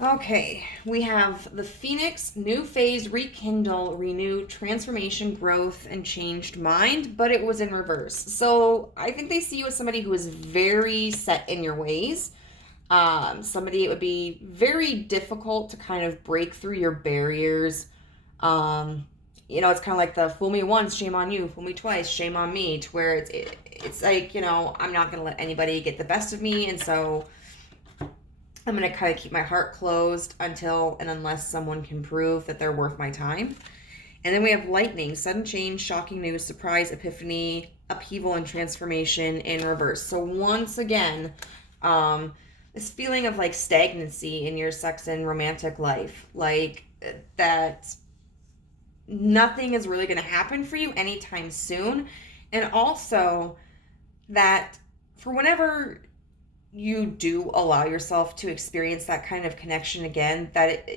Okay, we have the Phoenix, new phase, rekindle, renew, transformation, growth, and changed mind, but it was in reverse. So I think they see you as somebody who is very set in your ways. Somebody it would be very difficult to kind of break through your barriers. It's kind of like the fool me once, shame on you, fool me twice, shame on me, to where it's like, I'm not going to let anybody get the best of me, and so I'm going to kind of keep my heart closed until and unless someone can prove that they're worth my time. And then we have lightning, sudden change, shocking news, surprise, epiphany, upheaval, and transformation in reverse. So once again, this feeling of like stagnancy in your sex and romantic life, like that nothing is really going to happen for you anytime soon. And also that for whenever you do allow yourself to experience that kind of connection again, that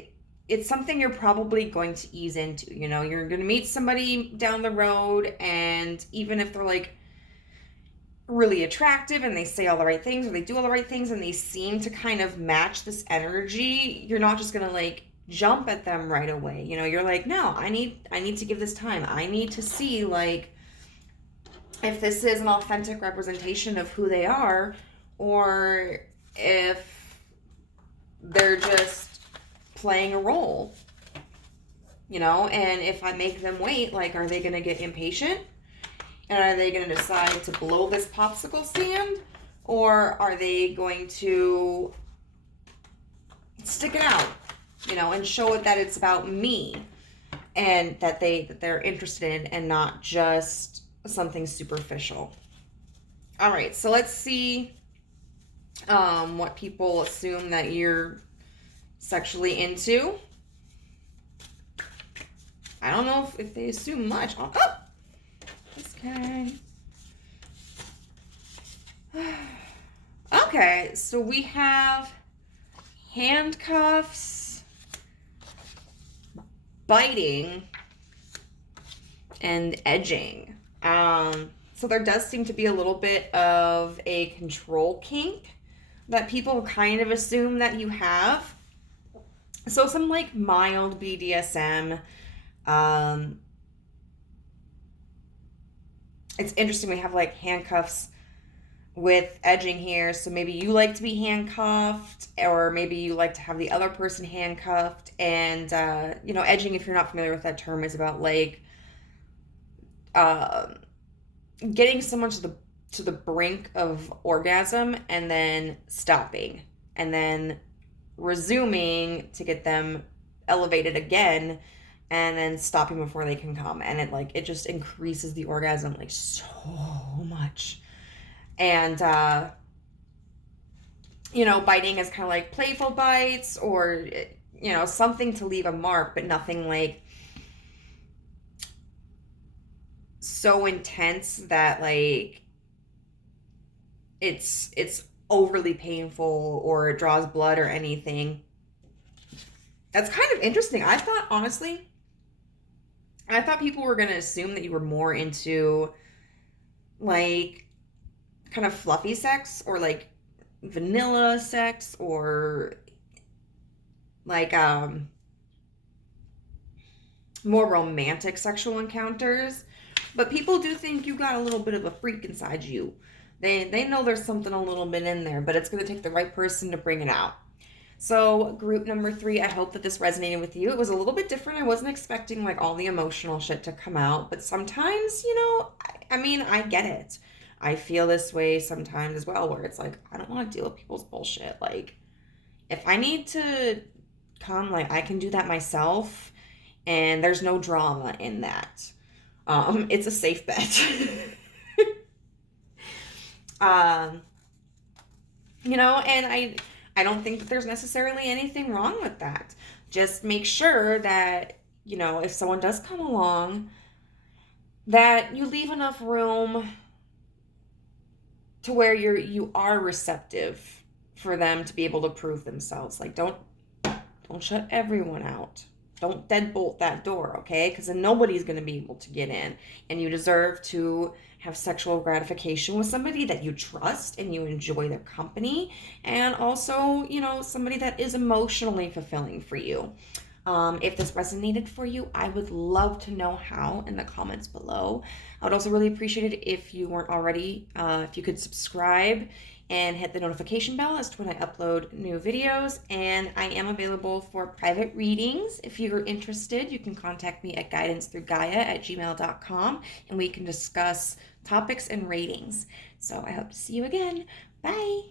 it's something you're probably going to ease into. You know, you're going to meet somebody down the road, and even if they're like really attractive and they say all the right things or they do all the right things and they seem to kind of match this energy, you're not just going to like jump at them right away. You know, you're like, no, I need to give this time. I need to see like if this is an authentic representation of who they are, or if they're just playing a role, you know. And if I make them wait, like, are they going to get impatient? And are they going to decide to blow this popsicle stand? Or are they going to stick it out, you know, and show it that it's about me and that they're interested in and not just something superficial? All right, so let's see what people assume that you're sexually into. I don't know if they assume much. Oh, this guy. Okay, so we have handcuffs, biting, and edging. So there does seem to be a little bit of a control kink that people kind of assume that you have. So some like mild BDSM. It's interesting we have like handcuffs with edging here. So maybe you like to be handcuffed, or maybe you like to have the other person handcuffed. And, you know, edging, if you're not familiar with that term, is about like getting someone to the brink of orgasm and then stopping and then resuming to get them elevated again and then stopping before they can come. And it just increases the orgasm like so much. And you know, biting is kind of like playful bites, or you know, something to leave a mark, but nothing like so intense that like it's overly painful or it draws blood or anything. That's kind of interesting. I thought people were going to assume that you were more into like kind of fluffy sex, or like vanilla sex, or like more romantic sexual encounters. But people do think you got a little bit of a freak inside you. They know there's something a little bit in there, but it's going to take the right person to bring it out. So group number 3, I hope that this resonated with you. It was a little bit different. I wasn't expecting like all the emotional shit to come out, but sometimes, you know, I mean, I get it. I feel this way sometimes as well, where it's like, I don't want to deal with people's bullshit. Like, if I need to come, like, I can do that myself, and there's no drama in that. It's a safe bet. You know, and I don't think that there's necessarily anything wrong with that. Just make sure that, you know, if someone does come along, that you leave enough room to where you are receptive for them to be able to prove themselves. Like, don't shut everyone out. Don't deadbolt that door, okay? Because then nobody's going to be able to get in. And you deserve to have sexual gratification with somebody that you trust and you enjoy their company. And also, you know, somebody that is emotionally fulfilling for you. If this resonated for you, I would love to know how in the comments below. I would also really appreciate it if you weren't already, if you could subscribe and hit the notification bell as to when I upload new videos. And I am available for private readings. If you're interested, you can contact me at guidancethroughgaia@gmail.com, and we can discuss topics and ratings. So I hope to see you again. Bye.